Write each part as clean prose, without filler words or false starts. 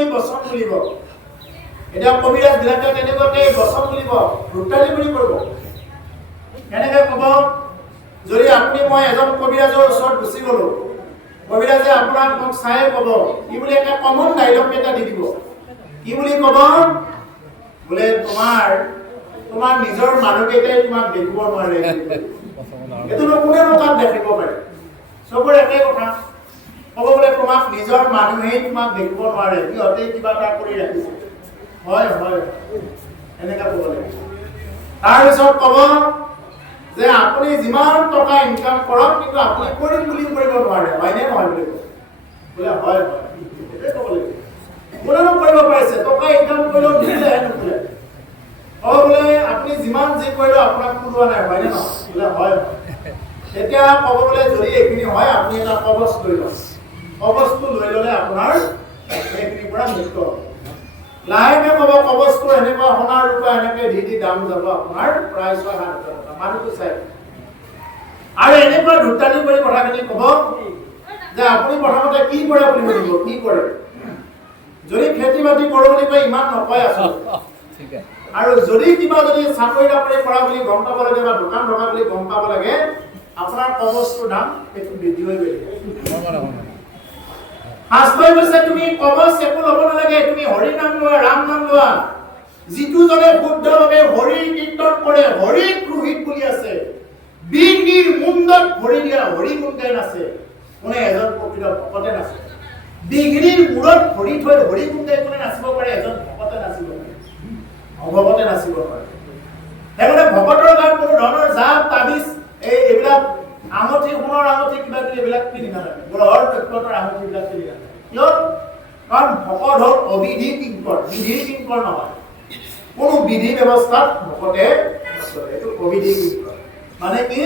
কৰি বচন বুলিব এতিয়া কবিৰাজ বিলাকে তেনেকুৱাকে বচন বুলিব ৰুটালি বুলি কৰিব এনেকৈ ক'ব যদি আপুনি মই এজন কবিৰাজৰ ওচৰত গুচি গ'লো কবিৰাজে আপোনাক মোক চাই ক'ব কি বুলি এটা কমন ডায়লগ এটা দি দিব কি বুলি ক'ব বোলে তোমাৰ নিজৰ মানুহকেইটাই তোমাক দেখিব নোৱাৰে এইটো কোনেও কাক দেখিব পাৰে চবৰে একেই কথা ক'ব বোলে তোমাক নিজৰ মানুহেই তোমাক দেখিব নোৱাৰে সিহঁতে কিবা এটা কৰি ৰাখিছে হয় হয় এনেকা ক'ব লাগিব তাৰপিছত ক'ব যে আপুনি যিমান টকা ইনকাম কৰক কিন্তু আপুনি কৰিম বুলি কৰিব নোৱাৰে হয়নে নহয় বুলি বোলে হয় হয় এইটোৱে ক'ব লাগিব কোনেও কৰিব পাৰিছে টকা ইনকাম কৰিলেও নিদিলে নুখোলে বোলে আপুনি যিমান যি কৰিলেও আপোনাক কোনোৱা নাই হয়নে নহয় বোলে হয় তেতিয়া ক'ব বোলে যদি এইখিনি হয় আপুনি এটা কবচ লৈ লওক কবচটো লৈ ল'লে আপোনাৰ এইখিনিৰ পৰা মুক্ত হ'ব লাহেকে ক'ব কবচটো এনেকুৱা সোণাৰ ৰূপা এনেকে দি দাম যাব আপোনাৰ প্ৰায় 6,000 টকা মানুহটো চাই আৰু এনেকুৱা ধুতালি কৰি কথাখিনি ক'ব যে আপুনি প্ৰথমতে কি কৰে বুলি সুধিব কি কৰে যদি খেতি বাতি কৰোঁ বুলি কয় ইমান নকয় আছো আৰু যদি কিবা যদি চাকৰি তাকৰি কৰা বুলি গম পাব লাগে বা দোকান থকা বুলি গম পাব লাগে আপোনাৰ কবচটোৰ দাম একটু বৃদ্ধি হৈ গৈ শাস্ত্ৰই কৈছে তুমি কবচ একো ল'ব নালাগে তুমি হৰি নাম লোৱা ৰাম নাম লোৱা যিটো জনে শুদ্ধভাৱে হৰি কীৰ্তন কৰে হৰি ক্ৰোহিত বুলি আছে বিগিৰ মুণ্ডত ভৰি দিয়া হৰি গুণগান আছে কোনে এজন প্ৰকৃত ভকতে নাচে বিগিৰ মূৰত ভৰি থৈ হৰি গুণগাই কোনে নাচিব পাৰে এজন ভকতে নাচিব পাৰে অভকতে নাচিব পাৰে সেইকাৰণে ভকতৰ গাত কোনো ধৰণৰ জাপ তাবিজ এইবিলাক আঙঠি সোণৰ আঙঠি কিবা কিবি এইবিলাক কিনি নালাগে গ্ৰহৰ তত্ত্বৰ আঙঠি বিলাক কিনি নালাগে কিয় কাৰণ ভকত হ'ল অবিধি কিংকৰ বিধিৰ কিংকৰ নহয় কোনো বিধি ব্যৱস্থাত ভকতে নচলে এইটো অবিধি কিংকৰ মানে কি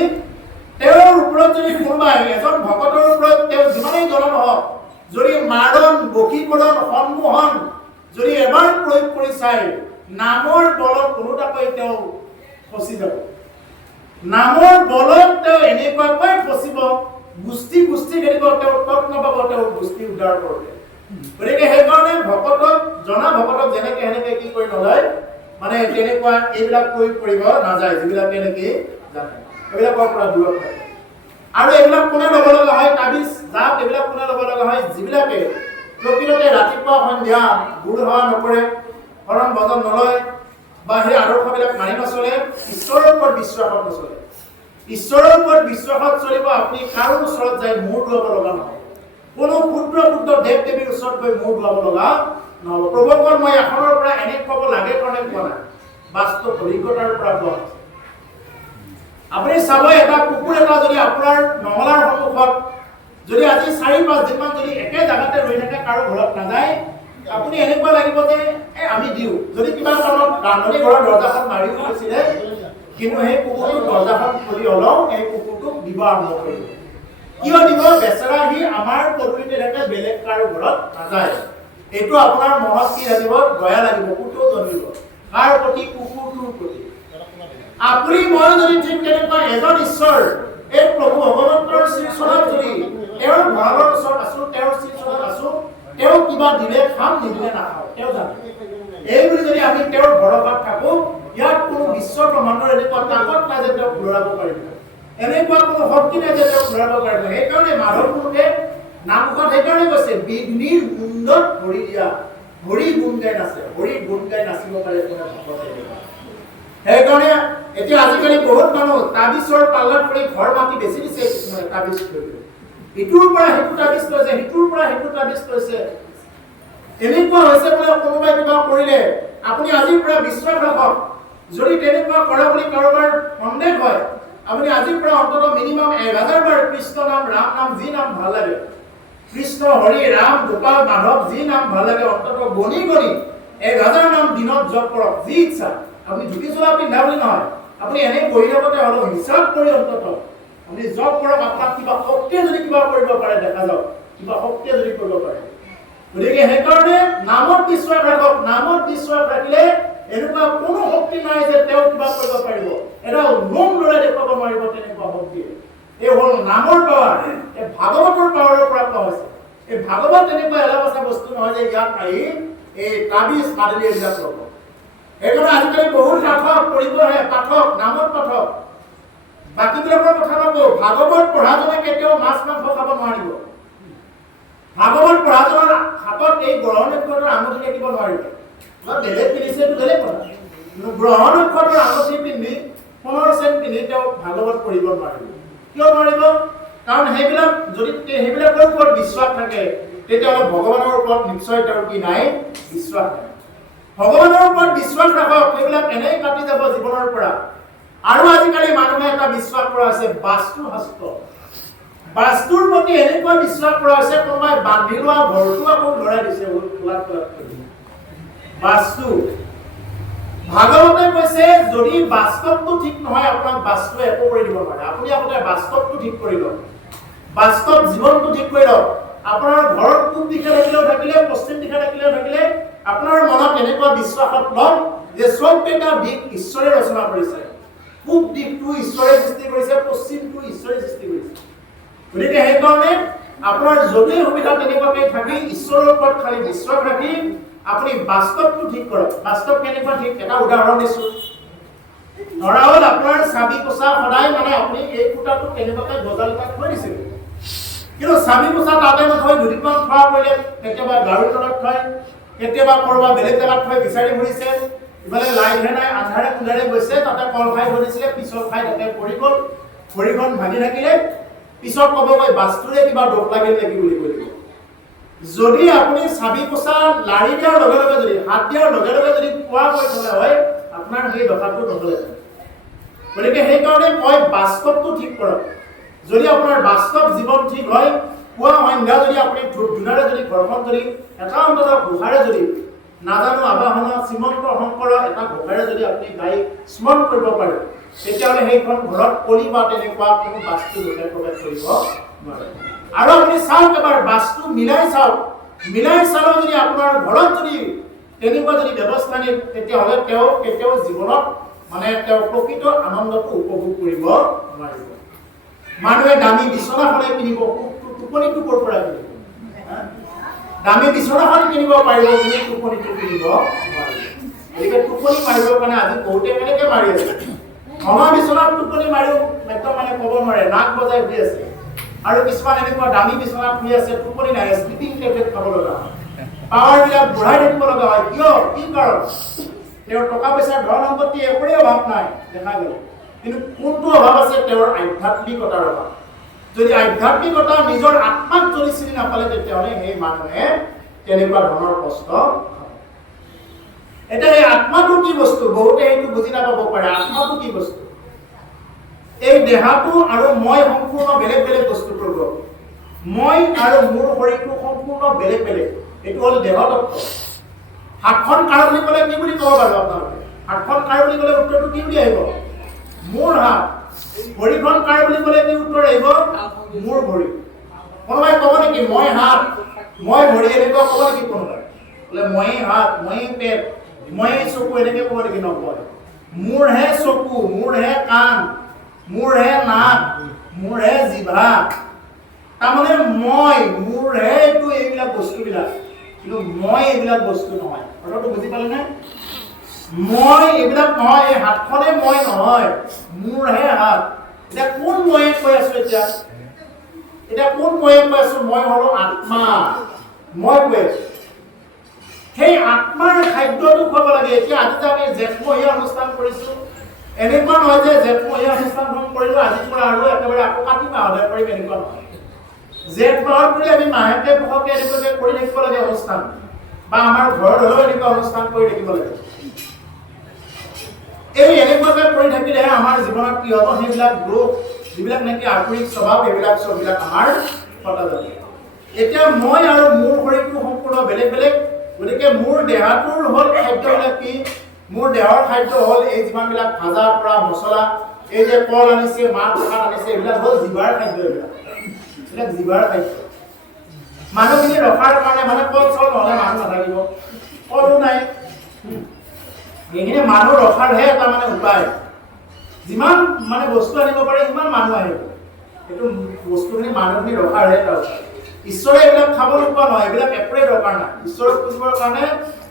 তেওঁৰ ওপৰত যদি কোনোবাই এজন ভকতৰ ওপৰত তেওঁ যিমানেই জ্বলন হওক যদি মাৰণ বশীকৰণ সম্মোহন যদি এবাৰ প্ৰয়োগ কৰি চাই নামৰ বলত কোনোটাকৈ তেওঁ ফচি যাব নামৰ বলত তেওঁ এনেকুৱাকৈ ফচিব গোষ্ঠী কেনেকুৱা তেওঁ তৎ নাপাব তেওঁ গোষ্ঠী উদ্ধাৰ কৰে গতিকে সেইকাৰণে ভকতক জনা ভকতক যেনেকে সেনেকে কি কৰি নলয় মানে তেনেকুৱা এইবিলাক প্ৰয়োগ কৰিব নাযায় যিবিলাকে নেকি জানে এইবিলাকৰ পৰা দূৰত থাকে আৰু এইবিলাক কোনে ল'ব লগা হয় তাবিজ জাপ এইবিলাক কোনে ল'ব লগা হয় যিবিলাকে প্ৰকৃততে ৰাতিপুৱা সন্ধ্যা গুৰু সেৱা নকৰে শৰণ ভজন নলয় বা সেই আদৰ্শবিলাক মানি নচলে ঈশ্বৰৰ ওপৰত বিশ্বাসত নচলে ঈশ্বৰৰ ওপৰত বিশ্বাসত চলিব আপুনি কাৰো ওচৰত যাই মূৰ ধুৱাব লগা নহয় কোনো ক্ষুদ্ৰ দেৱ দেৱীৰ ওচৰত গৈ মূৰ ধুৱাব লগা নহ'ব প্ৰভুকৰ মই এখনৰ পৰা এনে ক'ব লাগে কাৰণে কোৱা নাই বাস্তৱ অভিজ্ঞতাৰ পৰা কোৱা আপুনি চাব এটা কুকুৰ এটা যদি আপোনাৰ নহলাৰ সন্মুখত যদি আজি 4-5 দিনমান যদি একে জাগাতে ৰৈ থাকে কাৰো ঘৰত নাযায় আপুনি এনেকুৱা লাগিব যে আমি দিওঁ যদি কিবা কাৰণত ৰান্ধনি ঘৰৰ দৰ্জাখন মাৰি গৈছিলে কিন্তু সেই কুকুৰটোক দৰ্জাখন খুলি হ'লেও এই কুকুৰটোক দিব আৰম্ভ কৰিব কিয় দিব বেচেৰা সি আমাৰ পদ্ধতিতে থাকে বেলেগ কাৰো ঘৰত নাযায় এইটো আপোনাৰ মনত কি লাগিব দয়া লাগিব কুকুৰটো জন্মিব কাৰ প্ৰতি কুকুৰটোৰ প্ৰতি আপুনি মই যদি ঠিক তেনেকুৱা এজন ঈশ্বৰ এই প্ৰভু ভগৱন্তৰ শ্ৰীচৰণত যদি তেওঁৰ ভঁৰালৰ ওচৰত আছো তেওঁৰ শ্ৰীচৰণত আছো তেওঁ কিবা দিলে খাম নিদিলে নাখাওঁ তেওঁ জানে এই বুলি যদি আমি তেওঁৰ ভৰসাত থাকো ইয়াত কোনো বিশ্ব ব্ৰহ্মাণ্ডৰ এনেকুৱা তাকত নাই যে তেওঁ ঘূৰাব পাৰিব এনেকুৱা কোনো শক্তি নাই যে তেওঁ ঘূৰাব পাৰিব সেইকাৰণে মাধৱ গুৰুৱে নামখন সেইকাৰণে কৈছে বিঘ্নিৰ মুণ্ডত ভৰি দিয়া হৰি গুণ গাই নাচে হৰি গুণ গাই নাচিব পাৰে কোনে ভকতে সেইকাৰণে এতিয়া আজিকালি বহুত মানুহ তাবিজৰ পাল্লাত পৰি ঘৰ মাটি বেছি দিছে কিছুমানে তাবিজ কৰি ইটোৰ পৰা সেইটো তাবিজ লৈছে সিটোৰ পৰা সেইটো তাবিজ লৈছে এনেকুৱা হৈছে বোলে কোনোবাই কিবা কৰিলে আপুনি আজিৰ পৰা বিশ্বাস ৰাখক যদি তেনেকুৱা কৰা বুলি কাৰোবাৰ সন্দেহ হয় আপুনি আজিৰ পৰা অন্তত মিনিমাম 1000 বাৰ কৃষ্ণ নাম ৰাম নাম যি নাম ভাল লাগে কৃষ্ণ হৰি ৰাম গোপাল মাধৱ যি নাম ভাল লাগে অন্তত গণি 1000 নাম দিনত জপ কৰক যি ইচ্ছা আপুনি ঢুকি চলা পিন্ধা বুলি নহয় আপুনি এনে বহি থাকোঁতে হ'লেও হিচাপ কৰি অন্তত আপুনি জপ কৰক আপোনাক কিবা শক্তিয়ে যদি কিবা কৰিব পাৰে দেখা যাওক কিবা শক্তিয়ে যদি কৰিব পাৰে গতিকে সেইকাৰণে নামত বিশ্বাস ৰাখক নামত বিশ্বাস ৰাখিলে এনেকুৱা কোনো শক্তি নাই যে তেওঁ কিবা কৰিব পাৰিব এটা নোম লৰাই দেখুৱাব নোৱাৰিব তেনেকুৱা শক্তি এই হ'ল নামৰ পাৱাৰ এই ভাগৱতৰ পাৱাৰৰ পৰা পোৱা হৈছে এই ভাগৱত তেনেকুৱা এলাবাচা বস্তু নহয় যে ইয়াত আহি এই তাবিজ মাদিলি এইবিলাক ল'ব। সেইকাৰণে আজিকালি বহুত পাঠক পঢ়িব আহে, পাঠক নামত পাঠক, বাকীবিলাকৰ কথা নকওঁ। ভাগৱত পঢ়াজনে কেতিয়াও মাছ মাংস খাব নোৱাৰিব। ভাগৱত পঢ়াজনৰ হাতত এই গ্ৰহ নক্ষত্ৰৰ আঙুঠি থাকিব নোৱাৰিব। বেলেগ পিন্ধিছে এইটো বেলেগ কথা, কিন্তু গ্ৰহ নক্ষত্ৰৰ আঙুঠি পিন্ধি 15 চেণ্ট পিন্ধি তেওঁ ভাগৱত পঢ়িব নোৱাৰিব। কিয় নোৱাৰিব? কাৰণ সেইবিলাকৰ ওপৰত বিশ্বাস থাকে, তেতিয়াহ'লে ভগৱানৰ ওপৰত নিশ্চয় তেওঁৰ কি নাই? বিশ্বাস নাই। ভগৱানৰ ওপৰত বিশ্বাস ৰাখক, সেইবিলাক এনেই কাটি যাব জীৱনৰ পৰা। আৰু আজিকালি মানুহে এটা বিশ্বাস কৰা হৈছে বাস্তু শাস্ত্ৰ। বাস্তুৰ প্ৰতি এনেকুৱা বিশ্বাস কৰা হৈছে, কোনোবাই বান্ধি লোৱা ঘৰটো আকৌ লৰাই দিছে বাস্তু। ভাগৱতে কৈছে যদি বাস্তৱটো ঠিক নহয়, আপোনাক বাস্তুৱে একো কৰি দিব নোৱাৰে। আপুনি আগতে বাস্তৱটো ঠিক কৰি লওক, বাস্তৱ জীৱনটো ঠিক কৰি লওক। আপোনাৰ ঘৰত পূব দিশে থাকিলে পশ্চিম দিশে থাকিলে আপোনাৰ মনত এনেকুৱা বিশ্বাসত লওক যে চবকেইটা দিশ ঈশ্বৰে ৰচনা কৰিছে। পূব দিশটো ঈশ্বৰে সৃষ্টি কৰিছে, পশ্চিমটো ঈশ্বৰে সৃষ্টি কৰিছে। গতিকে সেইকাৰণে আপোনাৰ যদি সুবিধা তেনেকুৱাকে থাকি ঈশ্বৰৰ ওপৰত খালি বিশ্বাস ৰাখি আপুনি বাস্তৱটো ঠিক কৰক। বাস্তৱ কেনেকুৱা ঠিক? এটা উদাহৰণ দিছোঁ। ধৰা হ'ল আপোনাৰ চাবি কোচা সদায় আপুনি এই ফুটাটো কেনেবাকৈ গজাল এটা থৈ দিছিল, কিন্তু চাবি কোচা তাতে নথয়, দুদিনমান থোৱা পৰিলে কেতিয়াবা গাড়ীৰ তলত থয়, কেতিয়াবা কৰবাত বেলেগ জেগাত থৈ বিচাৰি ফুৰিছে, ইফালে লাইটহে নাই, আন্ধাৰে কুন্ধাৰে গৈছে, তাতে কল খাই ধৰিছিলে, পিছল খাই তাতে পৰি গ'ল, ভৰিখন ভাঙি থাকিলে, পিছত ক'বগৈ বাস্তুৰে কিবা দোষ লাগিল নেকি বুলি কৈ দিব। যদি আপুনি চাবি কোচা লাৰি দিয়াৰ লগে লগে যদি হাত দিয়াৰ লগে লগে যদি পোৱা গৈ থলে হয়, আপোনাৰ সেই দশাটো নহ'লে। গতিকে সেইকাৰণে কয় বাস্তৱটো ঠিক কৰক। যদি আপোনাৰ বাস্তৱ জীৱন ঠিক হয়, পুৱা সন্ধ্যা যদি আপুনি ধূপ ধূনাৰে যদি ঘৰখন যদি এটা অন্তত ঘোষাৰে যদি নাজানো আবাহন শ্ৰীমন্ত শংকৰ এটা ঘোষাৰে যদি আপুনি গাই স্মৰণ কৰিব পাৰে, তেতিয়াহ'লে সেইখন ঘৰত কলি বা তেনেকুৱা কোনো বাস্তু দোষে প্ৰৱেশ কৰিব নোৱাৰে। আৰু আপুনি চাওক এবাৰ বাস্তু মিলাই চাওক, মিলাই চালেও যদি আপোনাৰ ঘৰত যদি তেনেকুৱা যদি ব্যৱস্থা নিয়ে, তেতিয়াহ'লে তেওঁ কেতিয়াও জীৱনত তেওঁ প্ৰকৃত আনন্দটো উপভোগ কৰিব নোৱাৰিব। মানুহে দামী বিচনাখনে কিনিব, টোপনিটো ক'ৰ পৰা কিনিব? দামী বিচনাখন কিনিব পাৰিব, কিন্তু টোপনিটো কিনিব নোৱাৰিব। গতিকে টোপনি মাৰিবৰ কাৰণে আজি বহুতে কেনেকে মাৰি আছে? ভঙা বিচনাত টোপনি মাৰিও একদম ক'ব নোৱাৰে, নাক বজাই শুই আছে। আৰু কিছুমান এনেকুৱা দামী বিচনাত শুই আছে, টোপনি নাই, স্লিপিং টেবলেট খাব লগা হয়, পাৱাৰবিলাক বঢ়াই থাকিব লগা হয়। কিয়? কি কাৰণ? তেওঁৰ টকা পইচাৰ ধন সম্পত্তি একোৰে অভাৱ নাই দেখা গ'ল, কিন্তু কোনটো অভাৱ আছে? তেওঁৰ আধ্যাত্মিকতাৰ অভাৱ। যদি আধ্যাত্মিকতা নিজৰ আত্মাক যদি চিনি নাপালে, তেতিয়াহ'লে সেই মানুহে তেনেকুৱা ধৰণৰ কষ্ট পাব। এতিয়া এই আত্মাটো কি বস্তু? বহুতে সেইটো বুজি নাপাব পাৰে। আত্মাটো কি বস্তু? এই দেহাটো আৰু মই সম্পূৰ্ণ বেলেগ বেলেগ বস্তু কৰিব। মই আৰু মোৰ শৰীৰটো সম্পূৰ্ণ বেলেগ বেলেগ। এইটো হ'ল দেহতত্ত্ব। হাতখন কাৰ বুলি ক'লে কি বুলি ক'ব বাৰু আপোনালোকে? হাতখন কাৰ বুলি ক'লে উত্তৰটো কি বুলি আহিব? মোৰ হাত। ভৰিখন কাৰ বুলি ক'লে কি উত্তৰ আহিব? মোৰ ভৰি। কোনোবাই ক'ব নেকি মই হাত, মই ভৰি এনেকুৱা ক'ব নেকি কোনোবাই? বোলে ময়ে হাত, ময়ে পেট, ময়ে চকু এনেকে ক'ব নেকি? নকয়। মোৰহে চকু, মোৰহে কাণ, মোৰহে নাক, মোৰহে জিভা। তাৰমানে মই, মোৰহে এইবিলাক বস্তুবিলাক, কিন্তু মই এইবিলাক বস্তু নহয়। কথাটো বুজি পালে নে? মই এইবিলাক নহয়, এই হাতখনে মই নহয়, মোৰহে হাত। এতিয়া কোন ময়ে কৈ আছো? এতিয়া কোন ময়ে কৈ আছো? মই হলো আত্মা, মই কৈ আছো। সেই আত্মাৰ খাদ্যটো খুৱাব লাগে। এতিয়া আজি যে আমি জেঠমহীয়া অনুষ্ঠান কৰিছো, এনেকুৱা নহয় যে জেঠমহীয়া অনুষ্ঠানখন কৰিলো আজিৰ পৰা আৰু একেবাৰে আকৌ কাতি মাহতে কৰিম, এনেকুৱা নহয়। জেঠ মাহত কৰি আমি মাহেকে পষকে এনেকুৱাকে কৰি থাকিব লাগে অনুষ্ঠান, বা আমাৰ ঘৰত হ'লেও এনেকুৱা অনুষ্ঠান কৰি থাকিব লাগে। এই এনেকুৱাকে কৰি থাকিলেহে আমাৰ জীৱনত কি হ'ব? সেইবিলাক দুখ, যিবিলাক নেকি আকুৰিক স্বভাৱ, এইবিলাক চববিলাক আমাৰ কটা যাব। এতিয়া মই আৰু মোৰ শৰীৰটো সম্পূৰ্ণ বেলেগ বেলেগ। গতিকে মোৰ দেহাটোৰ হ'ল খাদ্যবিলাক কি? মোৰ দেহৰ খাদ্য হ'ল এই যিমানবিলাক ভাজা পৰা মছলা, এই যে কল আনিছে, মাছ ভাত আনিছে, এইবিলাক হ'ল জিভাৰ খাদ্য। এইবিলাক জিভাৰ খাদ্য। মানুহখিনি ৰখাৰ কাৰণে কল চল নহ'লে মানুহ নাথাকিব, কলো নাই। এইখিনি মানুহ ৰখাৰহে এটা উপায়। যিমান বস্তু আনিব পাৰে সিমান মানুহ আহিব। এইটো বস্তুখিনি মানুহখিনি ৰখাৰহে এটা উপায়। ঈশ্বৰে এইবিলাক খাব নোপোৱা নহয়, এইবিলাক একোৰে দৰকাৰ নাই। ঈশ্বৰক পুজিবৰ কাৰণে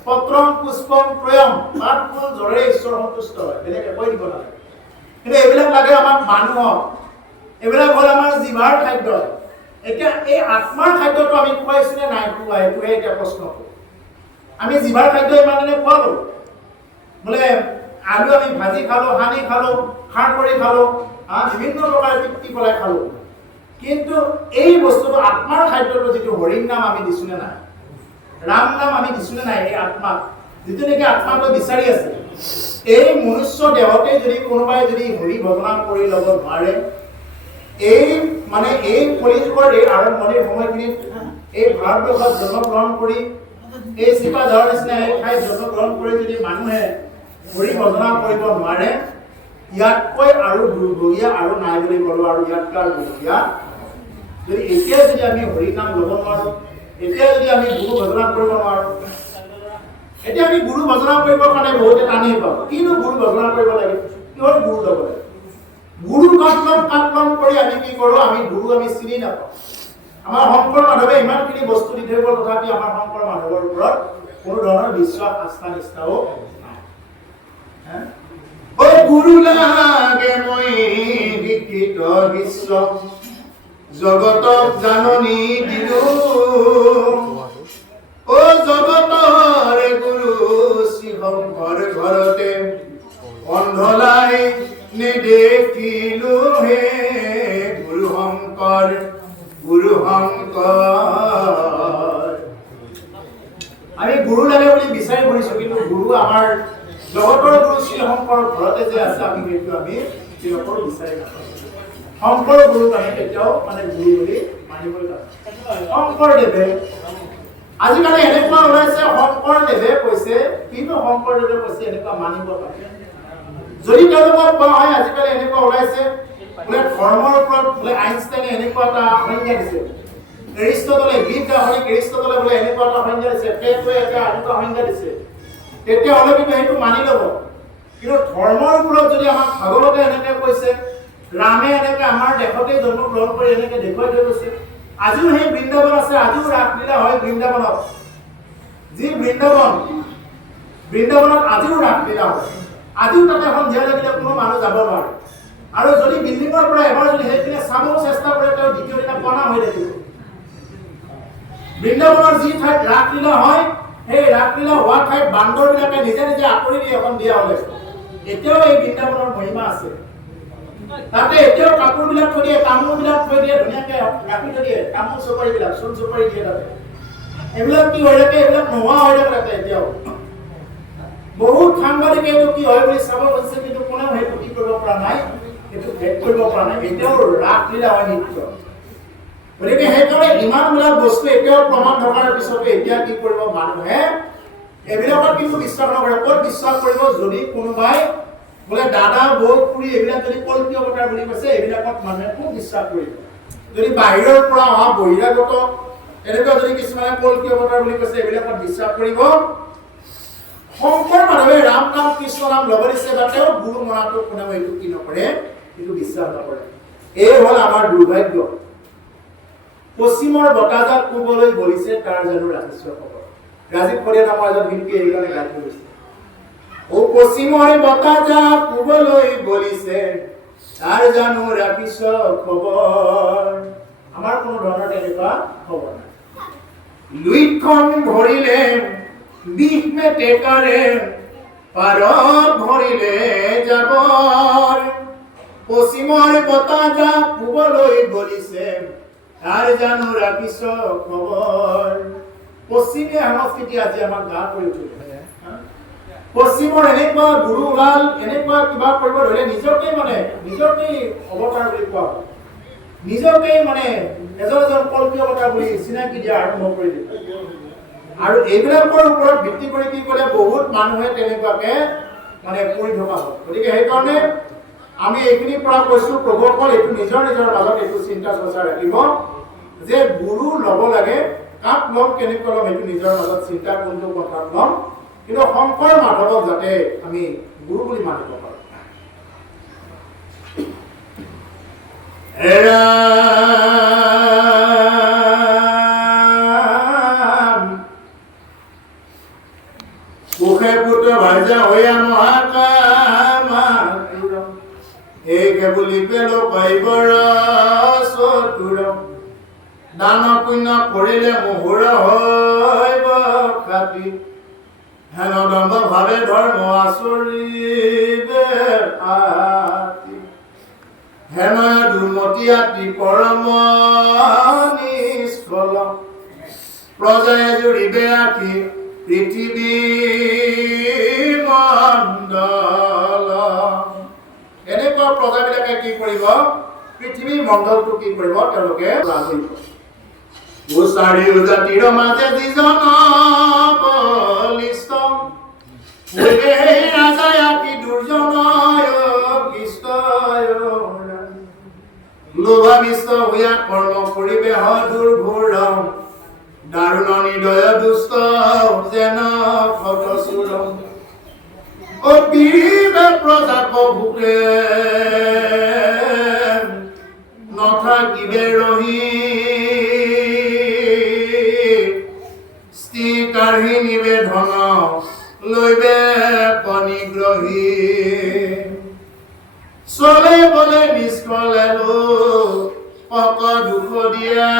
পত্ৰম পুষ্পম প্ৰয়ম, পাত ফুল জৰে ঈশ্বৰ সন্তুষ্ট হয়, বেলেগ একোৱে দিব নালাগে। কিন্তু এইবিলাক লাগে আমাক মানুহক, এইবিলাক হ'ল আমাৰ জিভাৰ খাদ্য। এতিয়া এই আত্মাৰ খাদ্যটো আমি খুৱাইছো নে নাই খুওৱা, এইটোহে এতিয়া প্ৰশ্ন। আমি জিভাৰ খাদ্য ইমান দিনে খোৱালো, বোলে আলু আমি ভাজি খালো, সানি খালো, খাৰ কৰি খালো, বিভিন্ন প্ৰকাৰে তৃপ্তি পেলাই খালো। কিন্তু এই বস্তুটো আত্মাৰ খাদ্যটো যিটো হৰিৰ নাম আমি দিছো নে নাই, ৰাম নাম আমি দিছো নে নাই, এই আত্মাক যিটো নেকি আত্মাটো বিচাৰি আছে, এই মনুষ্য দেহতে যদি কোনোবাই যদি হৰি ভজনা কৰি ল'ব নোৱাৰে, এই মানে এই কলিযুগৰ এই আৰম্ভণিৰ সময়খিনিত এই ভাৰতবৰ্ষত জন্মগ্ৰহণ কৰি এই চিপাঝাৰৰ নিচিনা এই ঠাইত জন্মগ্ৰহণ কৰি যদি মানুহে হৰি ভজনা কৰিব নোৱাৰে, ইয়াতকৈ আৰু দুৰ্ভগীয়া আৰু নাই বুলি ক'লো। আৰু ইয়াতকৈ আৰু দুৰ্ভগীয়া যদি এতিয়া যদি আমি হৰি নাম ল'ব নোৱাৰো, এতিয়া যদি আমি গুৰু ভজনা কৰিব নোৱাৰো, এতিয়া আমি গুৰু ভজনা কৰিবৰ কাৰণে বহুতে টানি পাওঁ। কিনো গুৰু ভজনা কৰিব লাগে, কিহৰ গুৰু ল'ব লাগে? গুৰু কাটলম কৰি আমি কি কৰো, আমি গুৰু আমি চিনি নাপাওঁ। আমাৰ শংকৰ মাধৱে ইমানখিনি বস্তু দি থৈ গ'ল, তথাপি আমাৰ শংকৰ মাধৱৰ ওপৰত কোনো ধৰণৰ বিশ্বাস আস্থা নিষ্ঠাও নাই। ও গুৰু লাগে মই শিক্ষিত বিশ্ব জগতক জাননী দিলো, ও জগতৰে গুৰু শ্ৰী শংকৰ ঘৰতে অন্ধলাই নেদেখিলো হে গুৰু শংকৰ, গুৰু শংকৰ। আমি গুৰু লাগে বুলি বিচাৰি ফুৰিছো, কিন্তু গুৰু আমাৰ জগতৰ গুৰু শ্ৰী শংকৰ ঘৰতে যে আছে, আমি সেইটো আমি চিৰকৰ বিচাৰি নাপাওঁ। শংকৰ গুৰুক আমি কেতিয়াও মানে গুৰু বুলি মানিবই নাপাওঁ। শংকৰদেৱে আজিকালি এনেকুৱা ওলাইছে, শংকৰদেৱে কৈছে, কিন্তু শংকৰদেৱে কৈছে এনেকুৱা মানিব লাগে। যদি তেওঁলোকক কোৱা হয়, আজিকালি এনেকুৱা ওলাইছে বোলে ধৰ্মৰ ওপৰত বোলে আইনষ্টাইনে এনেকুৱা এটা সংজ্ঞা দিছে, এৰিষ্টটলে গ্ৰীক দাৰ্শনিক এৰিষ্টটলে বোলে এনেকুৱা এটা সংজ্ঞা দিছে, প্লেটোৱে এটা এনেকুৱা সংজ্ঞা দিছে, তেতিয়াহ'লে কিন্তু সেইটো মানি ল'ব। কিন্তু ধৰ্মৰ ওপৰত যদি আমাক ভাগৱতে এনেকে কৈছে, ৰামে এনেকে আমাৰ দেশতে জন্মগ্ৰহণ কৰি এনেকে দেখুৱাই থৈ গৈছে, আজিও সেই বৃন্দাবন আছে, আজিও ৰাসলীলা হয় বৃন্দাবনত। যি বৃন্দাবনত আজিও ৰাসলীলা হয়, আজিও তাতে সন্ধিয়া লাগিলে কোনো মানুহ যাব নোৱাৰে। আৰু যদি বিল্ডিঙৰ পৰা এবাৰ যদি সেইপিনে চাব চেষ্টা কৰে, তেওঁ দ্বিতীয় দিনা কণা হৈ থাকিব। বৃন্দাবনৰ যি ঠাইত ৰাসলীলা হয়, সেই ৰাসলীলা হোৱা ঠাইত বান্দৰবিলাকে নিজে নিজে আঁতৰি দিয়ে এখন দিয়া হ'লে। এতিয়াও এই বৃন্দাবনৰ মহিমা আছে। তাতে এতিয়াও কাপোৰবিলাক থৈ দিয়ে, তামোলবিলাক থৈ দিয়ে, ধুনীয়াকে ৰাখি থৈ দিয়ে, তামোল চুপাৰীবিলাক, চুন চুপাৰী দিয়ে তাতে। এইবিলাক কি হৈ থাকে, এইবিলাক নোহোৱা হৈ থাকে তাতে এতিয়াও। বহুত সাংবাদিকে এইটো কি হয় বুলি চাব গৈছে, কিন্তু কোনেও সেইটো কি কৰিব পৰা নাই, সেইটো ভেদ কৰিব পৰা নাই। এতিয়াও ৰাসলীলা হয় নৃত্য। গতিকে সেইকাৰণে ইমানবিলাক বস্তু এতিয়াও প্ৰমাণ থকাৰ পিছতো এতিয়া কি কৰিব মানুহে, এইবিলাকত কিন্তু বিশ্বাস নকৰে। ক'ত বিশ্বাস কৰিব, যদি কোনোবাই বোলে দাদা বৌ খুৰী এইবিলাক যদি কল্পীয় অৱতাৰ বুলি কৈছে, এইবিলাকত মানুহে খুব বিশ্বাস কৰিব। যদি বাহিৰৰ পৰা অহা বহিৰাগত এনেকুৱা যদি কিছুমানে কল্পীয় অৱতাৰ বুলি কৈছে, এইবিলাকত বিশ্বাস কৰিব। শংকৰ মাধৱে ৰাম নাম কৃষ্ণ নাম ল'ব দিছে, বা তেওঁ গুৰু মনাটো কোনেও এইটো কি নকৰে, এইটো বিশ্বাস নকৰে। এই হ'ল আমাৰ দুৰ্ভাগ্য। পশ্চিমৰ বতাহজাক পূবলৈ বলিছে, তাৰ জানো ৰাখিছ খবৰ। ৰাজীৱ খৰিয়া নামৰ এজন শিল্পীয়ে এইকাৰণে গাই থৈ গৈছে, ও পশ্চিমৰ বতাহজাক পূবলৈ বলিছে, তাৰ জানো ৰাখিছ খবৰ। আমাৰ কোনো ধৰণৰ তেনেকুৱা খবৰ নাই। লুইতখন ভৰিলে বিষ মেটেকাৰে, পাৰত ভৰিলে যাবৰ। পশ্চিমৰ বতাহজাক পূবলৈ বলিছে, তাৰ জানো ৰাখিছ খবৰ। পশ্চিমীয়া সংস্কৃতি আজি আমাক গা কৰি উঠিলে। পশ্চিমৰ এনেকুৱা গুৰু ওলাল, এনেকুৱা কিবা কৰিব ধৰিলে, নিজকেই অৱতাৰ বুলি কোৱা হয়, নিজকেই মানে এজন কল্পীয় অৱতাৰ বুলি চিনাকি দিয়া আৰম্ভ কৰি দিলে। আৰু এইবিলাকৰ ওপৰত ভিত্তি কৰি কি ক'লে, বহুত মানুহে তেনেকুৱাকে মানে কৰি থকা হয়। গতিকে সেইকাৰণে আমি এইখিনিৰ পৰা কৈছো, প্ৰভুসকল এইটো নিজৰ মাজত এইটো চিন্তা চৰ্চা ৰাখিব যে গুৰু ল'ব লাগে, কাক ল'ম, কেনেকৈ ল'ম, এইটো নিজৰ মাজত চিন্তা, কোনটো কথাত ল'ম। কিন্তু শংকৰ মাধৱক যাতে আমি গুৰু বুলি মানিব পাৰো। কুখে পুত ভাজা হইয়া মহাকামাতুৰ এইকে বুলি পেল পাইবৰ চতুৰ দান পুণ্য কৰিলে মুহুৰ হৈব কাটি হেন দম্ভ ভাৱে ধৰ্ম আচৰিবে আতি হেন দুৰ্মতি আতি পৰম নিষ্ফল প্ৰজায়ে জুৰিবে আখি পৃথিৱী মণ্ডল এনেকুৱা প্ৰজাবিলাকে কি কৰিব পৃথিৱী মণ্ডলটো কি কৰিব তেওঁলোকে উচাৰি জাতিৰ মাজে যিজন বলিষ্ঠ ৰাজাই আকি দুৰ্জনয় লোভাবিষ্ট হৈয়া কৰ্ম কৰিবে দুৰ্ঘোৰ দাৰুণ নিদয় দুষ্ট যেন ফটচুৰ অপিবে প্ৰজাক ভোকে নথাকিবে ৰহি স্থিৰ কাঢ়ি নিবে ধন লৈবে পনিগ্ৰহী চলে বলে নিষ্কলে পক দুখ দিয়া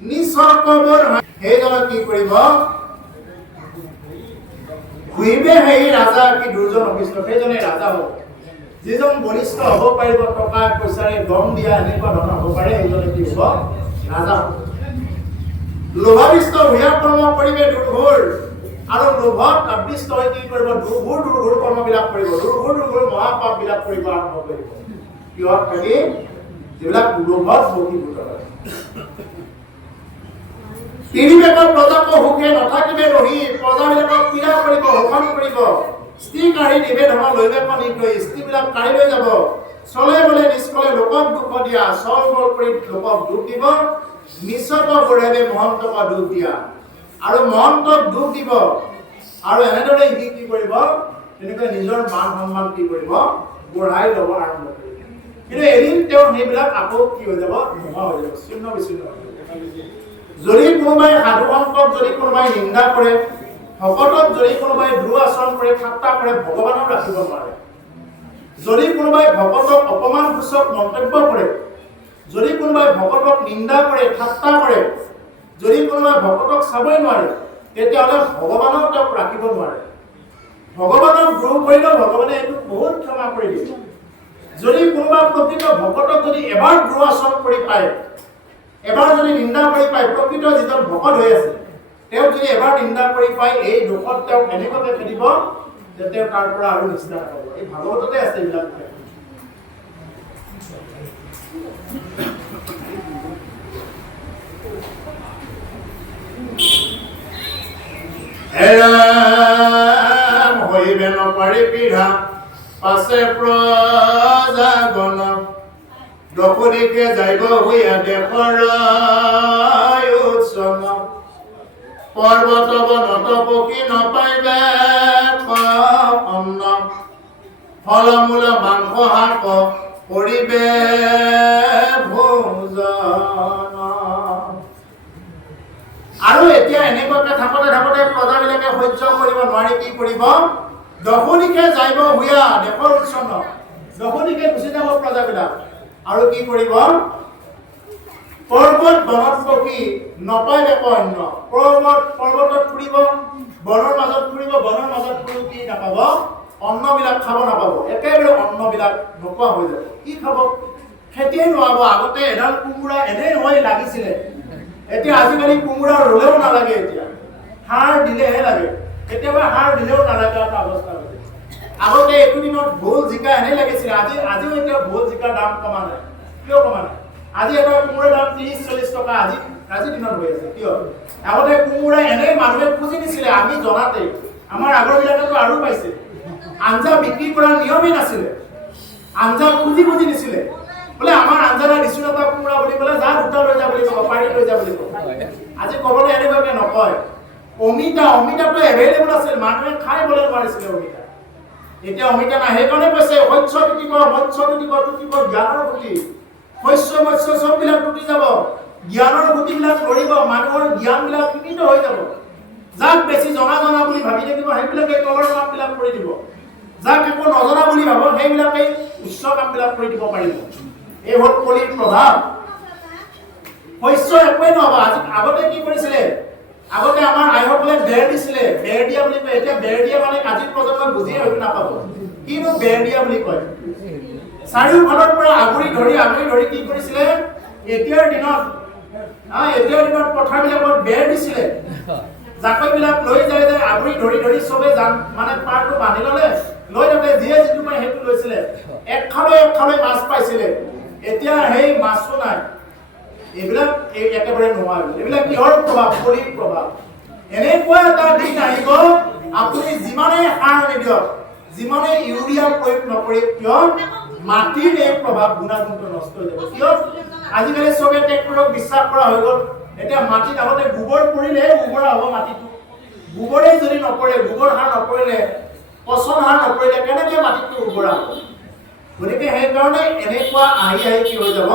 নিচৰ কবৰ সেইজনক কি কৰিব ঘূৰিবে সেই ৰাজা কি দুৰ্জন অভিষ্ট সেইজনে ৰাজা হ'ব যিজন বলিষ্ঠ হ'ব পাৰিব টকা পইচাৰে দম দিয়া এনেকুৱা ধৰণৰ হ'ব পাৰে সেইজনে কি হ'ব ৰাজা হ'ব লোভাবিষ্ট ভূঞা কৰ্ম কৰিবে দুৰ্ঘোৰ আৰু লোভত আবিষ্ট হৈ কি কৰিব দুৰ্ঘোৰ কৰ্মবিলাক কৰিব দুৰ্ঘোৰ মহাপাপ বিলাক কৰিব আৰম্ভ কৰিব কিহত থাকি যিবিলাক লোভত ভোগীভূত হয় তিৰিবেকৰ প্ৰজাক সুখে নথাকিবে ৰহি প্ৰজাবিলাকক পীড়া কৰিব শোষণ কৰিব স্ত্ৰী কাঢ়ি নিবে ধন লৈবে পনিগ্ৰহী স্ত্ৰীবিলাক কাঢ়ি লৈ যাব চলে বলে নিষ্কলে লোকক দুখ দিয়া চল বল কৰি লোকক দুখ দিব নিচক গঢ়াবে মহন্তক দুখ দিয়া আৰু মহন্তক দুখ দিব আৰু এনেদৰে সি কি কৰিব তেনেকৈ নিজৰ মান সন্মান কি কৰিব বঢ়াই ল'ব আৰম্ভ কৰিব কিন্তু এদিন তেওঁ সেইবিলাক আকৌ কি হৈ যাব নোহোৱা হৈ যাব ছিন্ন বিচ্ছিন্ন হৈ যাব যদি কোনোবাই সাধু সন্তক যদি কোনোবাই নিন্দা কৰে ভকতক যদি কোনোবাই দুৰাচৰণ কৰে ঠাট্টা কৰে ভগৱানক ৰাখিব নোৱাৰে যদি কোনোবাই ভকতক অপমানসূচক মন্তব্য কৰে যদি কোনোবাই ভকতক নিন্দা কৰে ঠাট্টা কৰে যদি কোনোবাই ভকতক চাবই নোৱাৰে তেতিয়াহ'লে ভগৱানক তেওঁক ৰাখিব নোৱাৰে ভগৱানক দ্ৰোহ কৰিলেও ভগৱানে এইটো বহুত ক্ষমা কৰি দিয়ে যদি কোনোবা প্ৰকৃত ভকতক যদি এবাৰ দুৰাচৰণ কৰি পায় এবাৰ যদি নিন্দা কৰি পায় প্ৰকৃত যিজন ভকত হৈ আছে তেওঁক যদি এবাৰ নিন্দা কৰি পায় এই দুখত তেওঁক এনেকুৱাকৈ খেদিব যে তেওঁ তাৰ পৰা আৰু নিচিনা নাপাব এই ভাগৱততে আছে এইবিলাক হইবে নপাৰি পিঢ়া পাছে প্ৰজাগণ দশদিকে যাইব হইয়া দেশৰ উৎসৱ পৰ্বত বনত পকী নপাইবে অন্ন ফলমূল মাংস শাক কৰিবে ভোজন আৰু এতিয়া এনেকুৱাকে থাকোতে থাকোতে প্ৰজাবিলাকে সহ্য কৰিব নোৱাৰি কি কৰিব দশদিকে যাইব হইয়া দেশৰ উৎসৱ দশদিকে গুচি যাব প্ৰজাবিলাক আৰু কি কৰিব পৰ্বত বনত পকী নপাইবে অন্য পৰ্বতত ফুৰিব বনৰ মাজত ফুৰিব বনৰ মাজত ফুৰি কি নাপাব অন্নবিলাক খাব নাপাব একেবাৰে অন্নবিলাক নোপোৱা হৈ যাব কি খাব খেতিয়ে নোৱাব আগতে এডাল কোমোৰা এনেই হৈ লাগিছিলে এতিয়া আজিকালি কোমোৰা ৰুলেও নালাগে এতিয়া সাৰ দিলেহে লাগে কেতিয়াবা সাৰ দিলেও নালাগে এটা অৱস্থা হৈছে আগতে এইটো দিনত ভোল জিকা এনেই লাগিছিলে আজিও এতিয়া ভোল জিকাৰ দাম কমা নাই কিয় কমা নাই আজি এটা কোমোৰাৰ দাম 30-40 টকা আজি দিনত হৈ আছে কিয় আগতে কোমোৰা এনেই মানুহে খুজি দিছিলে আমি জনাতে আমাৰ আগৰবিলাকেতো আৰু পাইছে আঞ্জা বিক্ৰী কৰাৰ নিয়মেই নাছিলে আঞ্জা খুজি দিছিলে বোলে আমাৰ আঞ্জা দিছো এটা কোমোৰা বুলি ক'লে যা দুটা লৈ যা বুলি ক'ব পাৰি লৈ যা বুলি ক'ব আজি ক'বলৈ এনেকুৱাকে নকয় অমিতাটো এভেইলেবল আছিল মানুহে খাই বলে নোৱাৰিছিলে অমিতা এতিয়া অমিতা নাই সেইকাৰণে কৈছে শস্য টুটিব জ্ঞানৰ প্ৰতি শস্য মৎস্য চববিলাক টুটি যাব জ্ঞানৰ গতিবিলাক লৰিব, মানুহৰ জ্ঞানবিলাক সীমিত হৈ যাব। যাক বেছি জনা বুলি ভাবি থাকিব সেইবিলাকে তলৰ কামবিলাক কৰি দিব, যাক একো নজনা বুলি ভাব সেইবিলাকে উচ্চ কামবিলাক কৰি দিব পাৰিব। এই হ'ল কলিৰ প্ৰভাৱ। শস্য একোৱেই নহ'ব। আগতে কি কৰিছিলে, আগতে আমাৰ আইসকলে বেৰ দিছিলে, বেৰ দিয়া বুলি কয়। এতিয়া বেৰ দিয়া মানে আজিৰ প্ৰজন্মই বুজিয়ে হয়তো নাপাব কিনো বেৰ দিয়া বুলি কয়। চাৰিওফালৰ পৰা আগুৰি ধৰি কি কৰিছিলে, এতিয়াৰ দিনত পথাৰবিলাকত বেৰ দিছিলে। জাকৈবিলাক লৈ যায় আগুৰি ধৰি চবে মানে পাৰটো বান্ধি ল'লে, লৈ যাতে যিয়ে যিটো পায় সেইটো লৈছিলে। একখালৈ মাছ পাইছিলে। এতিয়া সেই মাছো নাই। এইবিলাক একেবাৰে নোহোৱা হৈ গ'ল। এইবিলাক কিহৰ প্ৰভাৱ? কলিৰ প্ৰভাৱ। এনেকুৱা এটা দিন আহিব, আপুনি যিমানেই সাৰ নিদিয়ক, যিমানেই ইউৰিয়া প্ৰয়োগ নকৰে কিয়, মাটিৰ এই প্ৰভাৱ গুণাগুণটো নষ্ট হৈ যাব। কিয়? আজিকালি চবে ট্ৰেক্টৰক বিশ্বাস কৰা হৈ গ'ল। এতিয়া মাটিত আগতে গোবৰ পৰিলে উৰ্বৰা হ'ব মাটিটো। গোবৰেই যদি নপৰে, গোবৰ সাৰ নপৰিলে, পচন সাৰ নপৰিলে কেনেকৈ মাটিটো উৰ্বৰা হ'ব? গতিকে সেইকাৰণে এনেকুৱা আহি কি হৈ যাব,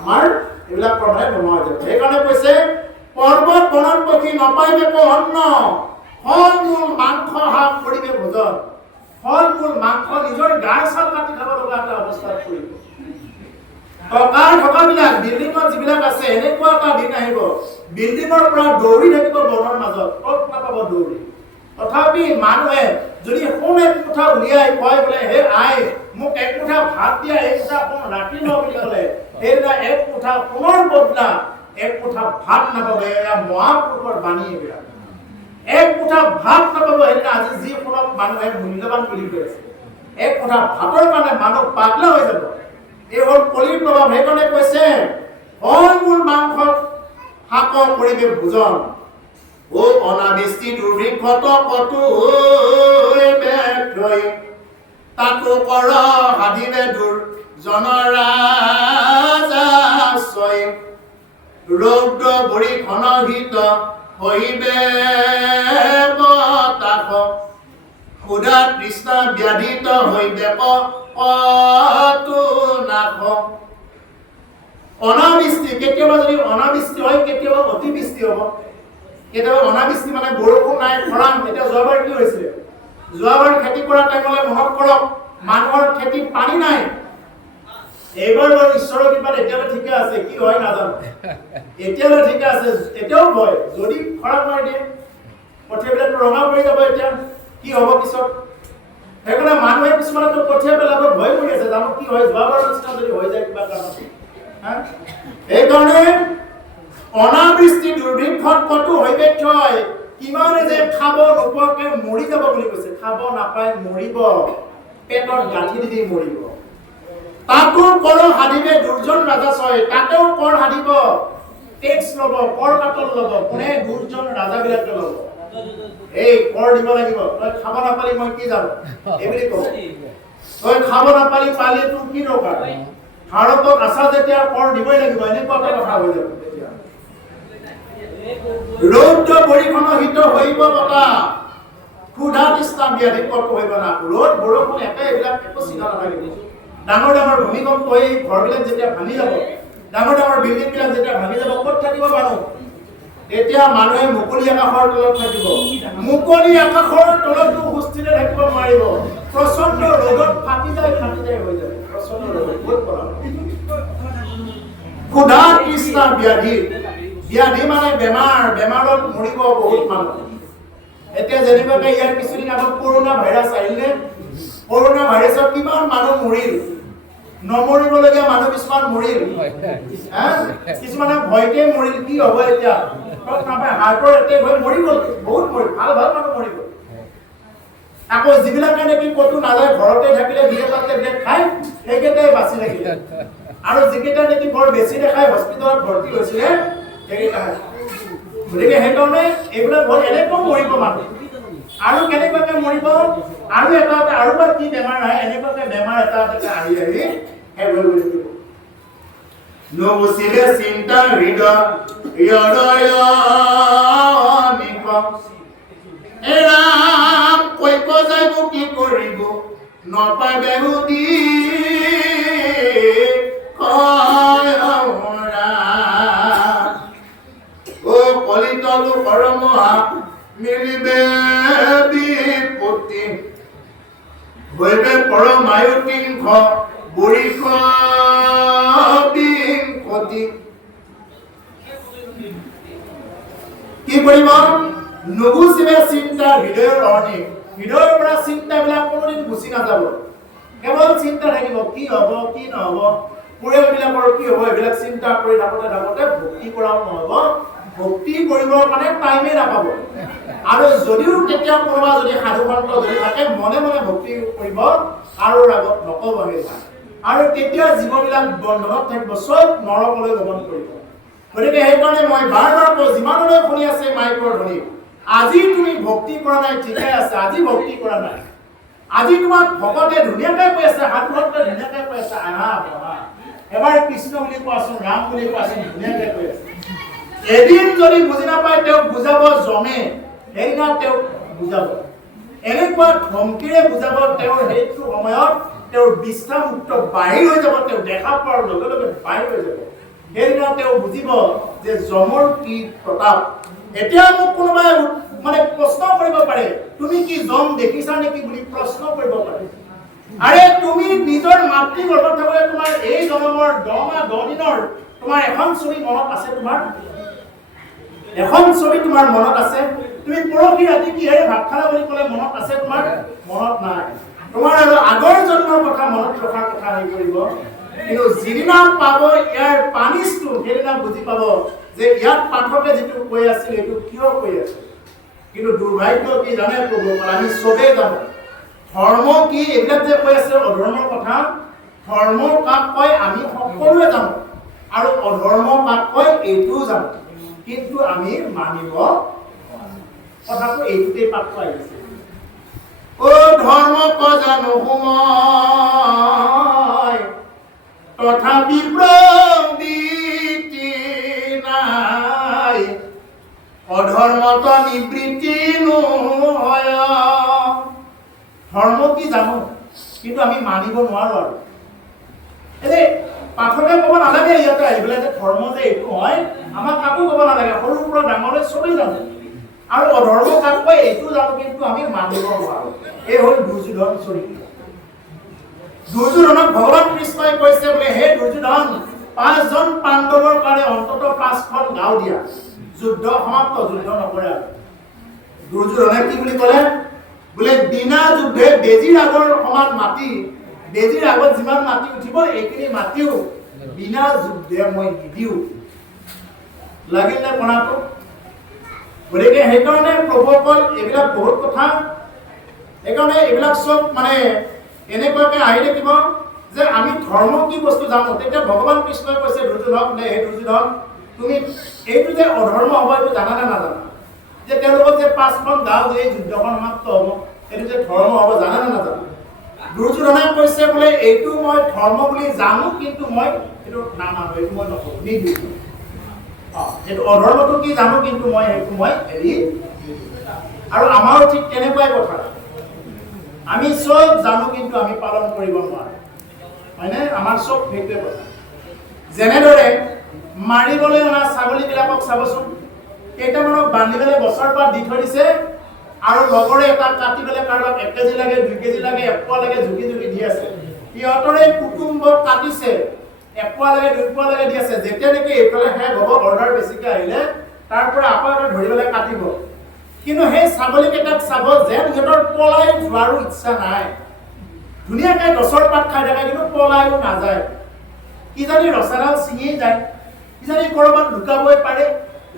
আমাৰ এইবিলাক প্ৰভাৱে নোহোৱা হৈ যাব। সেইকাৰণে কৈছে, পৰ্বত বনত পক্ষী নপাইবে অন্ন, ফল মূল মাংস শাক কৰিবে ভোজন। ফল মূল মাংস নিজৰ গাৰ ছাল কাটি খাব লগা এটা অৱস্থাত পৰিব। টকাবিলাক বিল্ডিঙত যিবিলাক আছে, এনেকুৱা এটা দিন আহিব, বিল্ডিঙৰ পৰা দৌৰি থাকিব বনৰ মাজত, ক'ত নাপাব দৌৰি। তথাপি মানুহে যদি সোণ এক মুঠা উলিয়াই কয় বোলে, হে আই মোক এক মুঠা ভাত দিয়া, এক মুঠা সোণ ৰাখি লওঁ বুলি ক'লে, সেইদিনা এক মুঠা সোণৰ বদলা এক মুঠা ভাত নাপাব। এয়া মহাপুৰুষৰ বাণী। এইবিলাক এক মুঠা ভাত নাপাব। সেইদিনা আজি যি সোণক মানুহে মূল্যৱান বুলি কৈছে, এক মুঠা ভাতৰ কাৰণে মানুহ পাগলা হৈ যাব। এই হ'ল কলিৰ প্ৰভাৱ। সেইকাৰণে কৈছে, ফল মূল মাংস শাক কৰিবে ভোজন। ও অনাবৃষ্টি দুৰ্ভিক্ষত কতো তাতো কৰ সাধিবে জনৰাজয়। ৰৌদ্ৰ বৰিখন হিত হৈবে বতাস, ক্ষুধা তৃষ্ণা ব্যাধিত হৈবে কতো নাশ। অনাবৃষ্টি, কেতিয়াবা যদি অনাবৃষ্টি হয়, কেতিয়াবা অতিবৃষ্টি হ'ব। কেতিয়াবা অনাবৃষ্টি মানে বৰষুণ নাই, খৰাং। এতিয়া যোৱাবাৰ কি হৈছিলে, যোৱাবাৰ খেতি কৰা টাইমলৈ মনত কৰক, মানুহৰ খেতিত পানী নাই। এইবাৰ বাৰু ঈশ্বৰৰ কৃপাত এতিয়ালৈ ঠিকে আছে, কি হয় নাজানো, এতিয়ালৈ ঠিকে আছে। এতিয়াও ভয়, যদি খৰাং মাৰি দিয়ে কঠীয়াবিলাক ৰঙা পৰি যাব। এতিয়া কি হ'ব পিছত? সেইকাৰণে মানুহে কিছুমানে কঠীয়া পেলাব ভয় কৰি আছে, জানো কি হয়, যোৱাবাৰ নিচিনা যদি হৈ যায় কিবা কাৰণত। সেইকাৰণে অনাবৃষ্টি দুৰ্ভিক্ষত কতো হৈবে ক্ষয়। কিমানে যে খাব নোপোৱাকে মৰি যাব বুলি কৈছে। খাব নাপায় মৰিব, পেটৰ গাঁঠি দি মৰিব। তাতো কৰ সাধিবে দুৰ্জন ৰাজাছয়। তাতেও কৰ সাধিব, টেক্স ল'ব, কৰ কাটল ল'ব। কোনে? দুৰ্জন ৰাজাবিলাকে ল'ব। এই কৰ দিব লাগিব, তই খাব নাপালি মই কি যাম, এইবুলি ক'ব। তই খাব নাপালি তোৰ কি দৰকাৰ? ভাৰতত আছা যেতিয়া কৰ দিবই লাগিব, এনেকুৱা এটা কথা হৈ যাব। ৰৌদ্ৰ বৰিখন হিত হৈব বতাহ, ক্ষুধা তৃষ্ণা ব্যাধি কতো হৈব না। ৰ'দ বৰষুণ একে, এইবিলাক একো চিন্তা নাথাকিব। ডাঙৰ ডাঙৰ ভূমিকম্প হৈ ঘৰবিলাক যেতিয়া ভাঙি যাব, ডাঙৰ ডাঙৰ বিল্ডিংবিলাক যেতিয়া ভাঙি যাব, ক'ত থাকিব মানুহ? তেতিয়া মানুহে মুকলি আকাশৰ তলত থাকিব। মুকলি আকাশৰ তলতো সুস্থিৰে থাকিব নোৱাৰিব। প্ৰচণ্ড ৰ'দত ফাটি যায় হৈ যাব। প্ৰচণ্ড ৰ'দত বহুত পৰাব। ক্ষুধা তৃষ্ণা ব্যাধি, ব্যাধি মানে বেমাৰ, বেমাৰত মৰিব বহুত মানুহ। এতিয়া যেনেবাকে ইয়াৰ কিছুদিন আগত কৰোনা ভাইৰাছ আহিলে, কৰোনা ভাইৰাছত কিমান মানুহ মৰিল। নমৰিবলগীয়া মানুহ কিছুমান মৰিল, কিছুমানে ভয়তে মৰিল। কি হ'ব এতিয়া? হাৰ্টৰ এটেক হৈ মৰি গ'ল, বহুত মৰিল, ভাল মানুহ মৰি গ'ল। আকৌ যিবিলাকে নেকি ক'তো নাযায়, ঘৰতে থাকিলে দিয়ে তাতে টেবলেট খাই, সেইকেইটাই বাচি থাকিলে। আৰু যিকেইটা নেকি বৰ বেছি দেখাই হস্পিটেলত ভৰ্তি হৈছিলে, সেইকেইটা। গতিকে সেইকাৰণে এইবিলাক হ'ল, এনেকৈ মৰিব মানুহ। আৰু কেনেকুৱাকে মৰিব? আৰু এটা আৰু বা কি বেমাৰ আহে, এনেকুৱাকে বেমাৰ এটা আহি শেষ হৈ গৈ থাকিব। নবুচিলে চিন্তা হৃদয় এৰাম কৈব যাইব কি কৰিব, নপাবে সুধি কয় কলিতলু কৰমহা মিলিবে বিপত্তি হৈবে পৰমায়ুতিংখ বুঢ়িষ বিংশতি। কি কৰিব? নুগুচিবে চিন্তা হৃদয়ৰ অৰণি। হৃদয়ৰ পৰা চিন্তাবিলাক কোনোদিন গুচি নাযাব, কেৱল চিন্তা থাকিব কি হ'ব কি নহ'ব, পৰিয়ালবিলাকৰ কি হ'ব, এইবিলাক চিন্তা কৰি থাকোঁতে থাকোঁতে ভক্তি কৰাও নহ'ব, ভক্তি কৰিবৰ কাৰণে টাইমে নাপাব। আৰু যদিও কেতিয়া কোনোবা যদি সাধু সন্ত যদি থাকে মনে মনে ভক্তি কৰিব, কাৰোৰ আগত নক'ব সেইবিলাক, আৰু তেতিয়া জীৱবিলাক বন্ধনত থাকিব, চব নৰকলৈ গমন কৰিব। গতিকে সেইকাৰণে মই বাৰ বাৰ কওঁ, যিমানলৈ শুনি আছে মাইকৰ ধ্বনি, আজি তুমি ভক্তি কৰা নাই ঠিকে আছে, আজি ভক্তি কৰা নাই, আজি তোমাক ভকতে ধুনীয়াকৈ কৈ আছে, সাধু সন্তে ধুনীয়াকৈ কৈ আছে, আহা বহা, এবাৰ কৃষ্ণ বুলি কোৱাচোন, ৰাম বুলি কোৱাচোন, ধুনীয়াকৈ কৈ আছে। এদিন যদি বুজি নাপায় তেওঁক বুজাব জমে, সেইদিনা তেওঁক বুজাব, এনেকুৱা ধমকিৰে বুজাব, তেওঁৰ সেইটো সময়ত তেওঁৰ বিষ্ঠামুক্ত বাহিৰ হৈ যাব, তেওঁ দেখা পোৱাৰ লগে লগে বাহিৰ হৈ যাব, সেইদিনা তেওঁ বুজিব যে যমৰ কি প্ৰতাপ। এতিয়া মোক কোনোবাই মানে প্ৰশ্ন কৰিব পাৰে, তুমি কি যম দেখিছা নেকি বুলি প্ৰশ্ন কৰিব পাৰে। আৰে তুমি নিজৰ মাতৃ গৰ্ভত থাকোঁতে তোমাৰ এই জন্মৰ 10 মাহ 10 দিনৰ তোমাৰ এখন ছবি মনত আছে, তোমাৰ এখন ছবি তোমাৰ মনত আছে? তুমি পৰহি ৰাতি কিহেৰে ভাত খালা বুলি ক'লে মনত আছে তোমাৰ? মনত নাই। তোমাৰ আৰু আগৰ জন্মৰ কথা মনত ৰখাৰ কথা আহি পৰিব, কিন্তু যিদিনা পাব ইয়াৰ পানিছটো, সেইদিনা বুজি পাব যে ইয়াত পাঠকে যিটো কৈ আছিল এইটো কিয় কৈ আছে। কিন্তু দুৰ্ভাগ্য কি জানে প্ৰভু, আমি চবেই জানো ধৰ্ম কি, এইবিলাক যে কৈ আছে অধৰ্মৰ কথা, ধৰ্ম কাক কয় আমি সকলোৱে জানো, আৰু অধৰ্ম কাক কয় এইটোও জানো, কিন্তু আমি মানিব কথাটো এইটোতেই পাক পাই গৈছে। ও ধৰ্ম ক জানো সময় তথাপি প্ৰবৃত্তি নাই, অধৰ্মত নিবৃত্তি নহয়। ধৰ্ম কি জানো, কিন্তু আমি মানিব নোৱাৰো। আৰু এনে পাঠকে ক'ব নালাগে ইয়াতে আহি পেলাই যে ধৰ্ম যে এইটো হয়, আমাক কাকো ক'ব নালাগে, সৰুৰ পৰা ডাঙৰলৈ চবেই জানো, আৰু অধৰ্ম কাক কয় এইটো জানো, কিন্তু আমি মানিব নোৱাৰো। এই হ'ল দুৰ্যোধন চৰিত্ৰ। দুৰ্যোধনক ভগৱান কৃষ্ণই কৈছে বোলে, হে দুৰ্যোধন, 5 জন পাণ্ডৱৰ কাৰণে অন্তত 5খন গাঁও দিয়া, যুদ্ধ সমাপ্ত, যুদ্ধ নকৰে। আৰু দুৰ্যোধনে কি বুলি ক'লে বোলে, বিনা যুদ্ধে বেজীৰ আগৰ সমান মাটি, বেজীৰ আগত যিমান মাটি উঠিব এইখিনি মাটিও বিনা যুদ্ধে মই নিদিওঁ। লাগিল নে পনাটো? গতিকে সেইকাৰণে প্ৰভুসকল এইবিলাক বহুত কথা, সেইকাৰণে এইবিলাক চব মানে এনেকুৱাকৈ আহি থাকিব যে আমি ধৰ্ম কি বস্তু জানো। তেতিয়া ভগৱান কৃষ্ণই কৈছে দুৰ্যোধনক, নে হে দুৰ্যোধন, তুমি এইটো যে অধৰ্ম হ'ব এইটো জানা নে নাজানা? যে তেওঁলোকক যে 5খন গাঁও যে যুদ্ধখন সমাপ্ত হ'ব, এইটো যে ধৰ্ম হ'ব জানা নে নাজানা? দুৰ্যোধনে কৈছে বোলে, এইটো মই ধৰ্ম বুলি জানো, কিন্তু মই এইটো নামানো, এইটো মই নকৰোঁ, নিদিওঁ। সেইটো অধৰ্মটো কি জানো, কিন্তু মই সেইটো মই এৰি। আৰু আমাৰো ঠিক তেনেকুৱাই কথা, আমি চব জানো কিন্তু আমি পালন কৰিব নোৱাৰো, হয়নে? আমাৰ চব সেইটোৱে কথা। যেনেদৰে মাৰিবলৈ অনা ছাগলীবিলাকক চাবচোন, কেইটামানক বান্ধি পেলাই গছৰ পাত দি থৈ দিছে, আৰু লগৰে এটা কাটি পেলাই কাৰোবাক 1 কেজি লাগে, 2 কেজি লাগে, 1 পোৱা লাগে, জুগি জুগি দি আছে। সিহঁতৰে কুটুম্বক কাটিছে, 1 পোৱা লাগে, 2 পোৱা লাগে দি আছে। যেতিয়া নেকি এইফালে শেষ হ'ব, অৰ্ডাৰ বেছিকৈ আহিলে তাৰ পৰা আকৌ এটা ধৰি পেলাই কাটিব। কিন্তু সেই ছাগলীকেইটাক চাব যেন সিহঁতৰ পলাই যোৱাৰো ইচ্ছা নাই, ধুনীয়াকৈ গছৰ পাত খাই থাকে, কিন্তু পলাইও নাযায়। কিজানি ৰচাডাল ছিঙি যায়, কিজানি ক'ৰবাত লুকাবই পাৰে,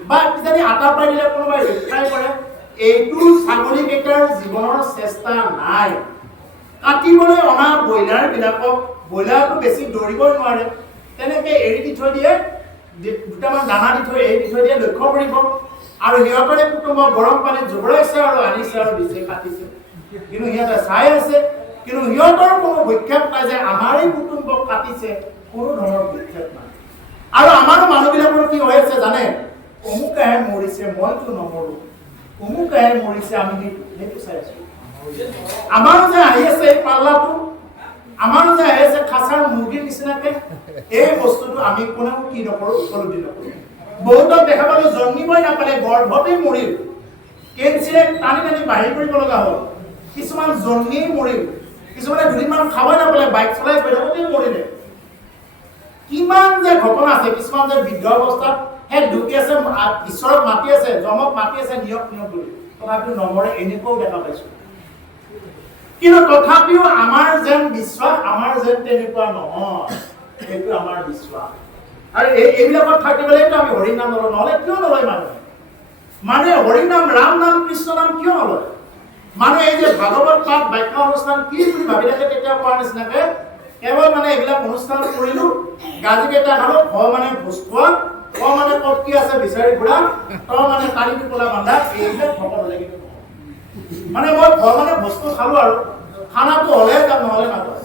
বা কিজানি আটা পাই দিলে কোনোবাই ৰক্ষাই কৰে। এইটো ছাগলীকেইটাৰ জীৱনৰ চেষ্টা নাই। কাটিবলৈ অনা ব্ৰইলাৰবিলাকক, ব্ৰইলাৰটো বেছি দৌৰিবই নোৱাৰে, তেনেকৈ এৰি দি থৈ দিয়ে, দুটামান দানা দি থৈ এৰি দি থৈ দিয়ে, লক্ষ্য কৰিব। আৰু সিহঁতৰে কুটুম্ব গৰম পানীত জোবৰাইছে আৰু আনিছে আৰু দিছে, কাটিছে, কিন্তু সিহঁতে চাই আছে। কিন্তু সিহঁতৰ কোনো ভক্ষেপ নাই যে আমাৰেই কুটুম্বক কাটিছে, কোনো ধৰণৰ ভক্ষেপ নাই। আৰু আমাৰো মানুহবিলাকৰ কি হৈ আছে জানে? অমুকেহে মৰিছে, মইতো নমৰোঁ, অমুকেহে মৰিছে, আমি সেইটো চাই আছো। আমাৰো যে আহি আছে এই পাল্লাটো, আমাৰো যে আহি আছে খাচাৰ মুৰ্গীৰ নিচিনাকে, এই বস্তুটো আমি কোনেও কি নকৰোঁ, উপলব্ধি নকৰোঁ। বহুতক দেখা পালো জন্মিবই নাপালে গৰ্ভতে মৰিল কেঞ্চিৰে টানি টানি বাহিৰ কৰিব লগা হ'ল কিছুমান জন্মিয়ে মৰিল কিছুমানে দুদিনমান খাবই নাপালে বাইক চলাই গৈ থাকোঁতেই মৰিলে কিমান যে ঘটনা আছে কিছুমান যে বৃদ্ধ অৱস্থাত হে দুখী আছে ঈশ্বৰক মাতি আছে যমক মাতি আছে নিয়ক নিয়ক বুলি তথাপিও নমৰে এনেকুৱাও দেখা পাইছো কিন্তু তথাপিও আমাৰ যেন বিশ্বাস আমাৰ যেন তেনেকুৱা নহয় এইটো আমাৰ বিশ্বাস আৰু এইবিলাকত থাকিবলৈতো আমি হৰি নাম নলওঁ নহ'লে কিয় নলয় মানুহে হৰি নাম ৰাম নাম কৃষ্ণ নাম কিয় নলয় মানুহে এই যে ভাগৱত পাঠ বাক্য অনুষ্ঠান কি বুলি ভাবি থাকে তেতিয়া কোৱাৰ নিচিনাকে কেৱল মানে এইবিলাক অনুষ্ঠান কৰিলো গাজিকেইটা খালো মানে ভোজ খোৱা মানে ক'ত কি আছে বিচাৰি ঘূৰা মানে কালি টোপোলা বান্ধা এইবিলাক ভকত হ'লে কিন্তু মানে মই মানে বস্তু খালো আৰু খানাটো হ'লে যাম নহ'লে নাযাওঁ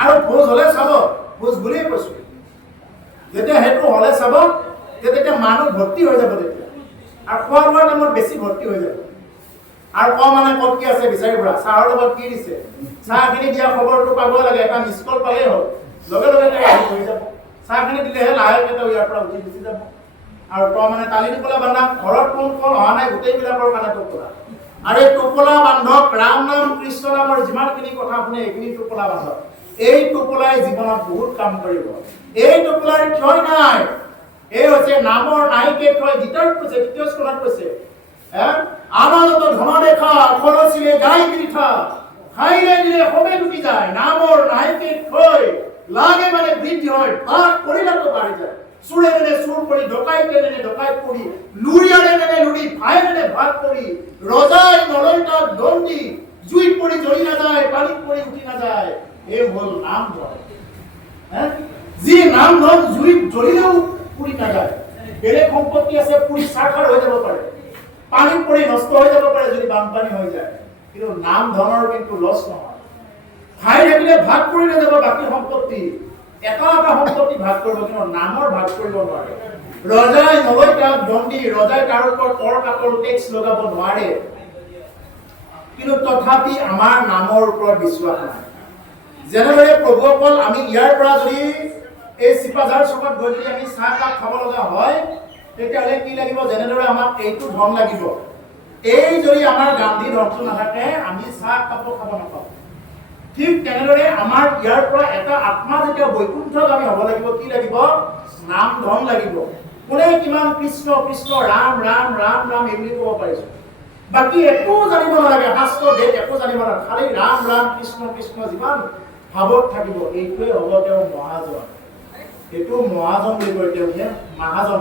আৰু ভোজ হ'লে চাব ভোজ বুলিয়ে কৈছো যেতিয়া সেইটো হ'লে চাব তেতিয়া মানুহ ভৰ্তি হৈ যাব তেতিয়া আৰু খোৱা লোৱাৰ টাইমত বেছি ভৰ্তি হৈ যাব আৰু মানে ক'ত কি আছে বিচাৰি ফুৰা চাহৰ লগত কি দিছে চাহখিনি দিয়া খবৰটো পাব লাগে এটা মিছ কল পালেই হ'ল লগে লগে তেওঁ হৈ যাব চাহখিনি দিলেহে লাহেকৈ তেওঁ ইয়াৰ পৰা উঠি গুচি যাব আৰু মানে তালি টোপোলা বান্ধা ঘৰত কোন কোন অহা নাই গোটেইবিলাকৰ কাৰণে টোপোলা আৰু এই টোপোলা বান্ধক ৰাম নাম কৃষ্ণ নামৰ যিমানখিনি কথা শুনে এইখিনি টোপোলা বান্ধক এই টোপোলাই জীৱনত বহুত কাম কৰিব এই টোপোলাৰ ক্ষয় নাই এই হৈছে নামৰ নাইকে ক্ষয় গীতাত কৈছে দ্বিতীয় স্কন্ধত কৈছে আনন্দত ধন দেখা খৰচিলে গাই বৃথা খাইলে দিলে সবে লুটি যায় নামৰ নাইকে ক্ষয় লাগে মানে বৃদ্ধি হয় ভাগ কৰিলেতো বাঢ়ি যায় চুৰে নেনে চুৰ কৰি ডকাইতে নেনে ডকাইত কৰি লুৰিয়ালে নেনে লুৰি ভাই নেনে ভাগ কৰি ৰজাই নলয় তাত দণ্ডি জুইত পৰি জ্বলি নাযায় পানীত পৰি উঠি নাযায় এই হ'ল নাম ধন যি নাম ধন জুইত জ্বলিলেও পুৰি নাযায় বেলেগ সম্পত্তি আছে পুৰি চাৰখাৰ হৈ যাব পাৰে পানীত পৰি নষ্ট হৈ যাব পাৰে যদি বানপানী হৈ যায় কিন্তু নাম ধনৰ কিন্তু লছ নহয় খাই থাকিলে ভাগ কৰি নাযাব বাকী সম্পত্তি এটা এটা সম্পত্তি ভাগ কৰিব কিন্তু নামৰ ভাগ কৰিব নোৱাৰে ৰজাই নলয় তাত দণ্ডি ৰজাই তাৰ ওপৰত কৰ কাটৰ টেক্স লগাব নোৱাৰে কিন্তু তথাপি আমাৰ নামৰ ওপৰত বিশ্বাস নাই যেনেদৰে প্ৰভুসকল আমি ইয়াৰ পৰা যদি এই চিপাঝাৰ চকত গৈ যদি আমি চাহ কাপ খাব লগা হয় তেতিয়াহ'লে কি লাগিব যেনেদৰে আমাক এইটো ধন লাগিব এই যদি আমাৰ গান্ধী ধনটো নাথাকে আমি চাহ কাপ খাব নাপাওঁ ঠিক তেনেদৰে আমাৰ ইয়াৰ পৰা এটা আত্মা যেতিয়া বৈকুণ্ঠত আমি হ'ব লাগিব কি লাগিব নাম ধন লাগিব কোনে কিমান কৃষ্ণ কৃষ্ণ ৰাম ৰাম ৰাম ৰাম এই বুলি ক'ব পাৰিছো বাকী একো জানিব নালাগে শাস্ত্ৰ বেদ একো জানিব নালাগে খালি ৰাম ৰাম কৃষ্ণ কৃষ্ণ যিমান ভাৱত থাকিব এইটোৱে হ'ব তেওঁ মহাজন এইটো মহাজন বুলি কয় তেওঁলোকে মহাজন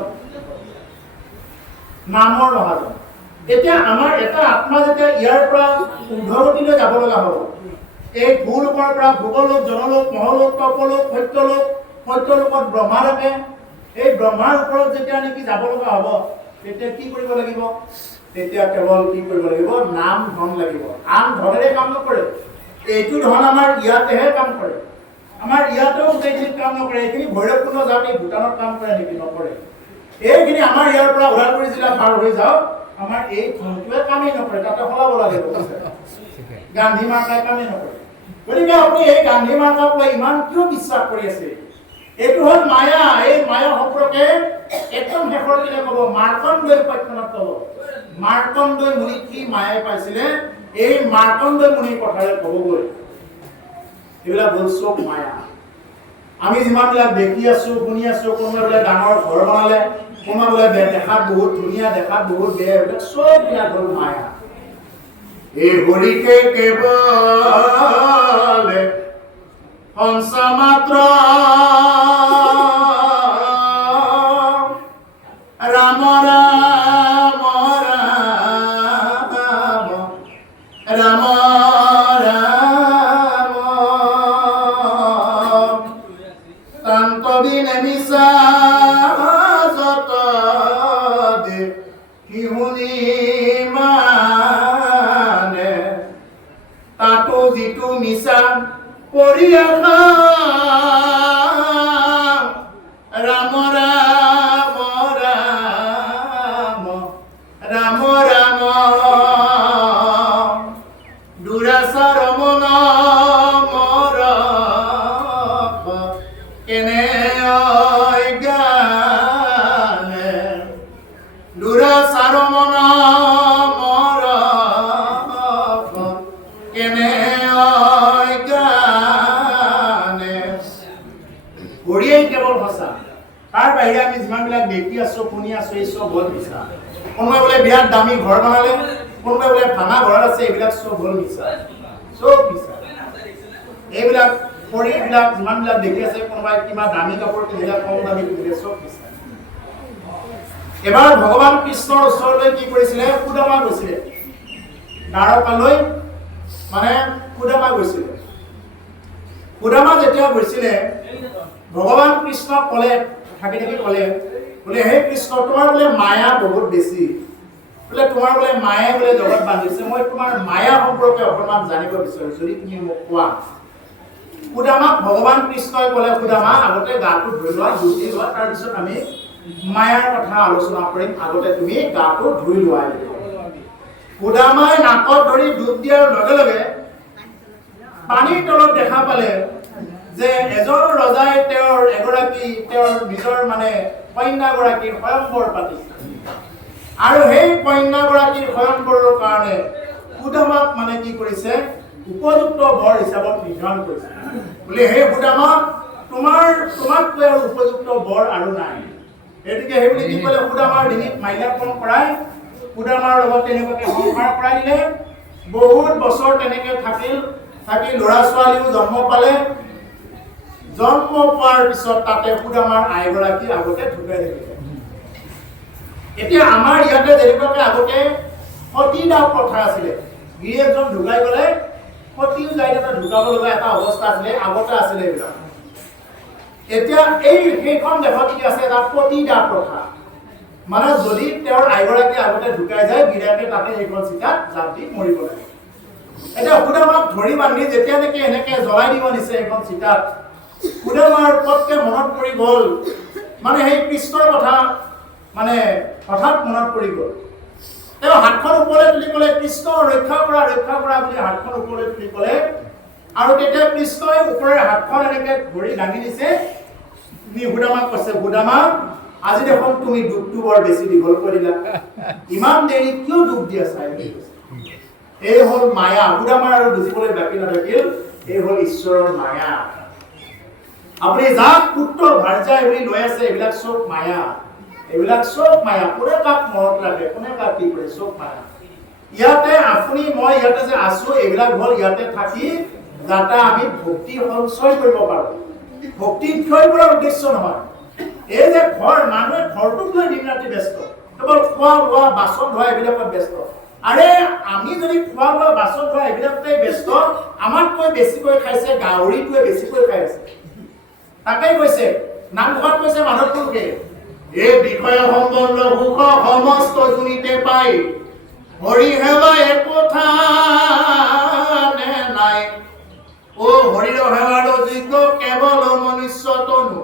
নামৰ মহাজন এতিয়া আমাৰ এটা আত্মা যেতিয়া ইয়াৰ পৰা ঊৰ্ধ্বগতিলৈ যাব লগা হ'ব এই ভূলোকৰ পৰা ভূগলোক জনলোক মহলোক তপলোক সত্যলোকত ব্ৰহ্মা থাকে এই ব্ৰহ্মাৰ ওপৰত যেতিয়া নেকি যাব লগা হ'ব তেতিয়া কি কৰিব লাগিব তেতিয়া কেৱল কি কৰিব লাগিব নাম ধন লাগিব আন ধনেৰে কাম নকৰে এইটো ধন আমাৰ ইয়াতেহে কাম কৰে আমাৰ ইয়াতেও গোটেইখিনি কাম নকৰে এইখিনি ভৈৰৱকুণ্ড যাওঁতে ভূটানত কাম কৰে নেকি নকৰে এইখিনি আমাৰ ইয়াৰ পৰা ওদালগুৰি জিলা পাৰ হৈ যাওক আমাৰ এই ধনটোৱে কামেই নকৰে তাতে সলাব লাগে গান্ধী মাৰ্কাই কামেই নকৰে গতিকে আপুনি এই গান্ধী মাৰ্কাক লৈ ইমান কিয় বিশ্বাস কৰি আছে এইটো হ'ল মায়া এই মায়া সম্পৰ্কে একদম শেষৰ দিনে ক'ব মাৰ্কণ্ডেয় উপাখ্যানত ক'ব মাৰ্কণ্ডেয় মুনি কি মায়াই পাইছিলে এই মাৰ্কণ্ডেয় মুনিৰ কথাৰে ক'বগৈ এইবিলাক হ'ল চব মায়া আমি যিমানবিলাক দেখি আছো শুনি আছো কোনোবাই বোলে ডাঙৰ ঘৰ বনালে কোনোবাই বোলে দেখাত বহুত ধুনীয়া দেখাত বহুত বেয়া এইবিলাক চববিলাক হ'ল মায়া এই হৰিকে কেৱল হংস মাত্ৰ ৰাম ৰাম ৰাম ৰাম ৰাম তান্ত বিনে বিশ্বাসত কিহুনি মানে তাতো যিটো মিছা পৰিয়ালা ৰাম ৰাম ৰাম ৰাম ৰাম দুৰাচাৰ মন মৰ কেনে অজ্ঞানে মনা মৰা কেনে গানে হৰিয়েই কেৱল সঁচা তাৰ বাহিৰে আমি যিমানবিলাক দেখি আছো শুনি আছো এই চব হ'ল মিছা কোনোবাই বোলে বিৰাট দামী ঘৰ বনালে কোনোবাই বোলে ভাঙা ঘৰত আছে এইবিলাক চব হ'ল মিছা চব মিছা এইবিলাক শৰীৰবিলাক যিমানবিলাক দেখি আছে কোনোবাই কিবা দামী কাপোৰ পিন্ধিলে কম দামী পিন্ধিলে চব মিছা এবাৰ ভগৱান কৃষ্ণৰ ওচৰলৈ কি কৰিছিলে সুদামা গৈছিলে দ্বাৰকালৈ মানে সুদামা গৈছিলে সুদামা যেতিয়া গৈছিলে ভগৱান কৃষ্ণক ক'লে থাকি ক'লে বোলে হে কৃষ্ণ তোমাৰ বোলে মায়া বহুত বেছি বোলে তোমাৰ বোলে মায়ে বোলে জগত বান্ধিছে মই তোমাৰ মায়া সম্পৰ্কে অকণমান জানিব বিচাৰোঁ যদি তুমি মোক কোৱা সুদামাক ভগৱান কৃষ্ণই ক'লে সুদামা আগতে গাটো ধুই লোৱা ধুই লোৱা তাৰপিছত আমি মায়াৰ কথা আলোচনা কৰিম আগতে তুমি গাটো ধুই লোৱা সুদামাই নাকত ধৰি ডুব দিয়াৰ লগে লগে পানীৰ তলত দেখা পালে যে এজন ৰজাই তেওঁৰ নিজৰ মানে কন্যাগৰাকীৰ স্বয়ংবৰ পাতিছে আৰু সেই কন্যাগৰাকীৰ স্বয়ংবৰৰ কাৰণে সুদামাক মানে কি কৰিছে উপযুক্ত বৰ হিচাপত নিৰ্ধাৰণ কৰিছে বোলে হে সুদামা তোমাতকৈ আৰু উপযুক্ত বৰ আৰু নাই গতিকে সেই বুলি কি ক'লে সুদামাৰ ডিঙিত মাল্যাৰ্পণ কৰাই সুদামাৰ লগত তেনেকুৱাকৈ সংসাৰ কৰাই দিলে বহুত বছৰ তেনেকৈ থাকি ল'ৰা ছোৱালীও জন্ম পালে জন্ম পোৱাৰ পিছত তাতে সুদামাৰ আইগৰাকী আগতে ঢুকাই থাকিলে এতিয়া আমাৰ ইয়াতে যেনেকুৱাকৈ আগতে সতীদাহ প্ৰথা আছিলে গিৰিয়েকজন ঢুকাই গ'লে সতীও যাই তাতে ঢুকাব লগা এটা অৱস্থা আছিলে আগতে আছিলে এইবিলাক এতিয়া সেইখন দেশত কি আছে এটা সতীদাহ প্ৰথা মানে যদি তেওঁৰ আইগৰাকী আগতে ঢুকাই যায় গিৰিয়েকে তাতে সেইখন চিতাত জাপ দি মৰিব লাগে এতিয়া সুদামাক ধৰি বান্ধি যেতিয়া নেকি এনেকে জ্বলাই দিব নিছে এইখন চিতাত সুদামাৰ পটকে মনত পৰি গ'ল মানে সেই কৃষ্ণৰ কথা মানে হঠাৎ মনত পৰি গ'ল তেওঁ হাতখন ওপৰলৈ তুলি ক'লে কৃষ্ণ ৰক্ষা কৰা বুলি হাতখন ওপৰলৈ তুলি ক'লে আৰু তেতিয়া কৃষ্ণই ওপৰেৰে হাতখন এনেকে ধৰি দাঙি দিছে সুদামাক কৈছে সুদামা আজি দেখোন তুমি দুখটো বৰ বেছি দীঘল কৰিলা ইমান দেৰি কিয় দুখ দি আছা এই হ'ল মায়া সুদামাৰ আৰু বুজিবলৈ বাকী নাথাকিল এই হ'ল ঈশ্বৰৰ মায়া আপুনি যাক পুত্ৰ ভাৰ্যা বুলি লৈ আছে এইবিলাক চব মায়া কোনে কাক মনত ৰাখে কোনে কাক কি কৰে চব মায়া ইয়াতে আপুনি মই ইয়াতে যে আছো এইবিলাক হ'ল ইয়াতে থাকি যাতে আমি ভক্তি সঞ্চয় কৰিব পাৰোঁ ভক্তি ক্ষয় কৰাৰ উদ্দেশ্য নহয় এই যে ঘৰ মানুহে ঘৰটোক লৈ দিন ৰাতি ব্যস্ত কেৱল খোৱা লোৱা বাচন ধোৱা এইবিলাকত ব্যস্ত আৰে আমি যদি খোৱা লোৱা বাচন ধোৱা এইবিলাকতে ব্যস্ত আমাতকৈ বেছিকৈ খাইছে গাহৰিটোৱে বেছিকৈ খাই আছে তাকেই কৈছে নামঘৰত কৈছে মাধৱ পুৰুষে এই বিষয় সম্বন্ধ সুখ সমস্ত জুনিতে পাই হৰি সেৱা একোথা নাই ও হৰিৰ সেৱাৰ যোগ্য কেৱল মনুষ্য তনু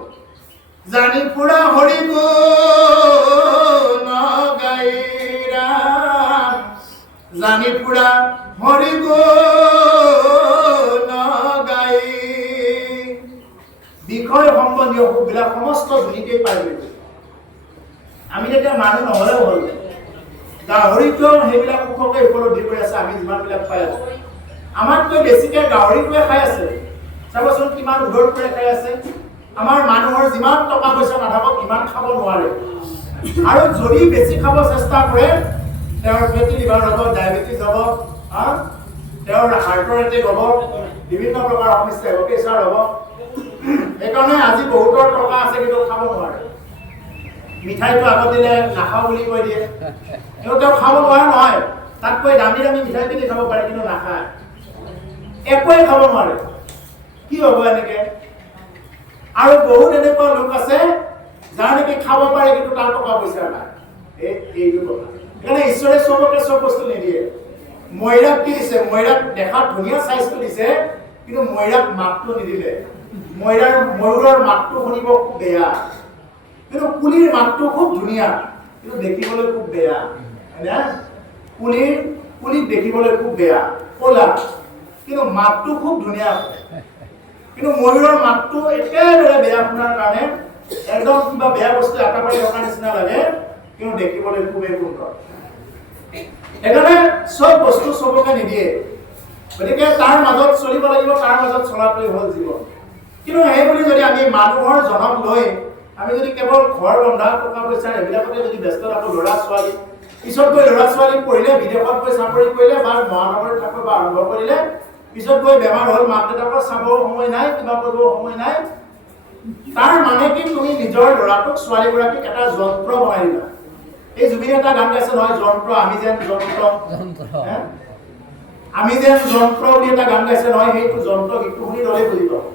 জানি পুৰা হৰি গুণ গাইৰা জানি পুৰা হৰি গুণ গাই বিষয় সম্বন্ধীয় সুখবিলাক সমস্ত জুনিতেই পাই গৈছে আমি যেতিয়া মানুহ নহ'লেও হ'ল গাহৰিটো সেইবিলাক সুখকে উপলব্ধি কৰি আছে আমি যিমানবিলাক পাই আছো আমাতকৈ বেছিকৈ গাহৰিটোৱে খাই আছে চাবচোন কিমান উদৰ কৰি খাই আছে আমাৰ মানুহৰ যিমান টকা পইচা নাথাকক ইমান খাব নোৱাৰে আৰু যদি বেছি খাব চেষ্টা কৰে তেওঁৰ ফেটি লিভাৰ হ'ব ডায়েবেটিছ হ'ব তেওঁৰ হাৰ্টৰ এটেক হ'ব বিভিন্ন প্ৰকাৰৰ সমস্যা হ'ব প্ৰেছাৰ হ'ব সেইকাৰণে আজি বহুতৰ টকা আছে কিন্তু খাব নোৱাৰে মিঠাইটো আগত দিলে নাখাওঁ বুলি কৈ দিয়ে তেওঁ খাব নোৱাৰে নহয় তাতকৈ দামী মিঠাই কিনি খাব পাৰে কিন্তু নাখায় একোৱে খাব নোৱাৰে কি হ'ব এনেকে আৰু বহুত এনেকুৱা লোক আছে যাৰ নেকি খাব পাৰে কিন্তু তাৰ টকা পইচা নাই এইটো কথা সেইকাৰণে ঈশ্বৰে চবকে চব বস্তু নিদিয়ে ময়ৰাক কি দিছে ময়ৰাক দেখাত ধুনীয়া চাইজটো দিছে কিন্তু ময়ৰাক মাতটো নিদিলে ময়ূৰৰ মাতটো শুনিব খুব বেয়া কিন্তু কুলিৰ মাতটো খুব ধুনীয়া কিন্তু দেখিবলৈ খুব বেয়া হয়নে কুলিক দেখিবলৈ খুব বেয়া ক'লা কিন্তু মাতটো খুব ধুনীয়া কিন্তু ময়ূৰৰ মাতটো একেবাৰে বেয়া শুনাৰ কাৰণে একদম কিবা বেয়া বস্তু এটা কৰি থকাৰ নিচিনা লাগে কিন্তু দেখিবলৈ খুবেই সুন্দৰ সেইকাৰণে চব বস্তু চবকে নিদিয়ে, গতিকে তাৰ মাজত চলিব লাগিব, তাৰ মাজত চলাটোৱেই হ'ল জীৱন। কিন্তু সেই বুলি যদি আমি মানুহৰ জনম লৈ আমি যদি কেৱল ঘৰ বন্ধা টকা পইচা এইবিলাকতে যদি ব্যস্ত থাকোঁ, ল'ৰা ছোৱালী পিছত গৈ ল'ৰা ছোৱালী পঢ়িলে, বিদেশত গৈ চাকৰি কৰিলে বা মহানগৰীত থাকিব আৰম্ভ কৰিলে, পিছত গৈ বেমাৰ হ'ল, মাক দেউতাকৰ চাব সময় নাই, কিবা কৰিব সময় নাই, তাৰ মানে কি তুমি নিজৰ ল'ৰাটোক ছোৱালীগৰাকীক এটা যন্ত্ৰ বনাই দিলা। এই জুবিনে এটা গান গাইছে নহয়, যন্ত্ৰ আমি যেন যন্ত্ৰ, আমি যেন যন্ত্ৰ বুলি এটা গান গাইছে নহয়, সেইটো যন্ত্ৰ গীতটো শুনি ল'লে বুজি পাব।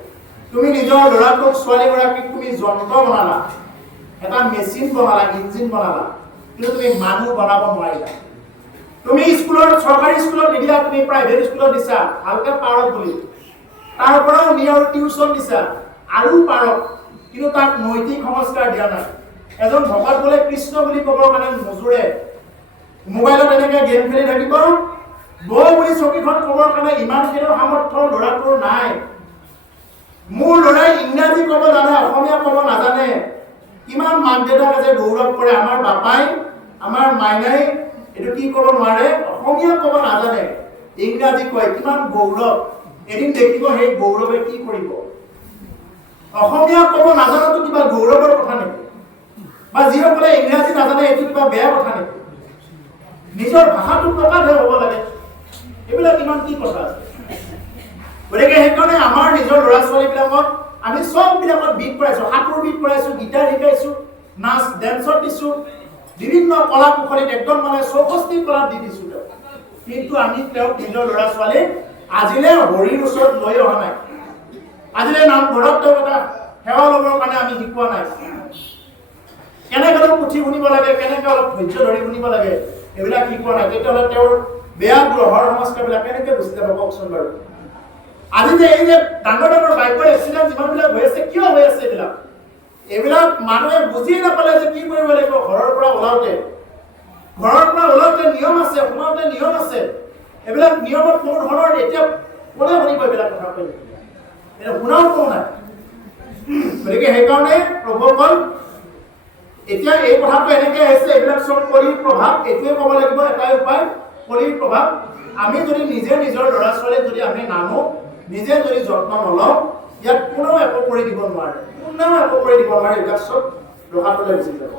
তুমি নিজৰ ল'ৰাটোক ছোৱালীগৰাকীক তুমি যন্ত্ৰ বনালা, এটা মেচিন বনালা, ইঞ্জিন বনালা, কিন্তু তুমি মানুহ বনাব নোৱাৰিলা। তুমি স্কুলত চৰকাৰী স্কুলত নিদিলা, তুমি প্ৰাইভেট স্কুলত দিছা ভালকে পাৰক বুলি, তাৰ পৰাও নিয়ৰ টিউচন দিছা আৰু পাৰক, কিন্তু তাক নৈতিক সংস্কাৰ দিয়া নাই। এজন ভকত বোলে কৃষ্ণ বুলি ক'বৰ কাৰণে নোজোৰে, মোবাইলত এনেকে গেম খেলি থাকিব, বৌ বুলি চকীখন ক'বৰ কাৰণে ইমানখিনি সামৰ্থ্য ল'ৰাটোৰ নাই। মোৰ ল'ৰাই ইংৰাজী ক'ব জানে, অসমীয়া ক'ব নাজানে, কিমান মাক দেউতাক আছে গৌৰৱ কৰে, আমাৰ বাপাই আমাৰ মাইনাই এইটো কি ক'ব নোৱাৰে, অসমীয়া ক'ব নাজানে, ইংৰাজী কয়, কিমান গৌৰৱ। এদিন দেখিব সেই গৌৰৱে কি কৰিব। অসমীয়া ক'ব নাজানাটো কিবা গৌৰৱৰ কথা নেকি? বা যিসকলে ইংৰাজী নাজানে এইটো কিবা বেয়া কথা নেকি? নিজৰ ভাষাটো প্ৰকাশ হ'ব লাগে, এইবিলাক ইমান কি কথা আছে? গতিকে সেইকাৰণে আমাৰ নিজৰ ল'ৰা ছোৱালীবিলাকক আমি চববিলাকত বিট কৰাইছোঁ, সাঁতোৰ বিট কৰাইছোঁ, গীটাৰ শিকাইছোঁ, নাচ ডেন্সত দিছোঁ, বিভিন্ন কলা কুশলীত একদম মানে চৌষষ্ঠি কলাত দি দিছোঁ তেওঁক। কিন্তু আমি তেওঁক নিজৰ ল'ৰা ছোৱালীক আজিলে হৰিৰ ওচৰত লৈ অহা নাই, আজিলে নামঘৰত তেওঁক এটা সেৱা ল'বৰ কাৰণে আমি শিকোৱা নাই। কেনেকৈ অলপ পুথি শুনিব লাগে, কেনেকৈ অলপ ধৈৰ্য ধৰি শুনিব লাগে, এইবিলাক শিকোৱা নাই। তেতিয়াহ'লে তেওঁৰ বেয়া গ্ৰহৰ সংস্কাৰবিলাক কেনেকৈ গুচি যাব কওকচোন বাৰু। আজি যে এই যে ডাঙৰ ডাঙৰ বাইকৰ এক্সিডেণ্ট যিমানবিলাক হৈ আছে, কিয় হৈ আছে এইবিলাক? এইবিলাক মানুহে বুজি নাপালে যে কি কৰিব লাগিব। ঘৰৰ পৰা ওলাওঁতে নিয়ম আছে, সোমাওঁতে নিয়ম আছে, এইবিলাক নিয়মত কোনো ধৰণৰ এতিয়া কোনে শুনিব এইবিলাক কথা কৈছে, এতিয়া শুনাও কোনো নাই। গতিকে সেইকাৰণে প্ৰভুসকল এতিয়া এই কথাটো এনেকৈ আহিছে, এইবিলাক চব কলিৰ প্ৰভাৱ। এইটোৱে ক'ব লাগিব এটাই উপায়, কলিৰ প্ৰভাৱ। আমি যদি নিজে নিজৰ ল'ৰা ছোৱালীক যদি আমি নানো, নিজে যদি যত্ন নলওঁ, ইয়াত কোনেও একো কৰি দিব নোৱাৰে, এইবিলাক চব ৰখাবলৈ গুচি যাব।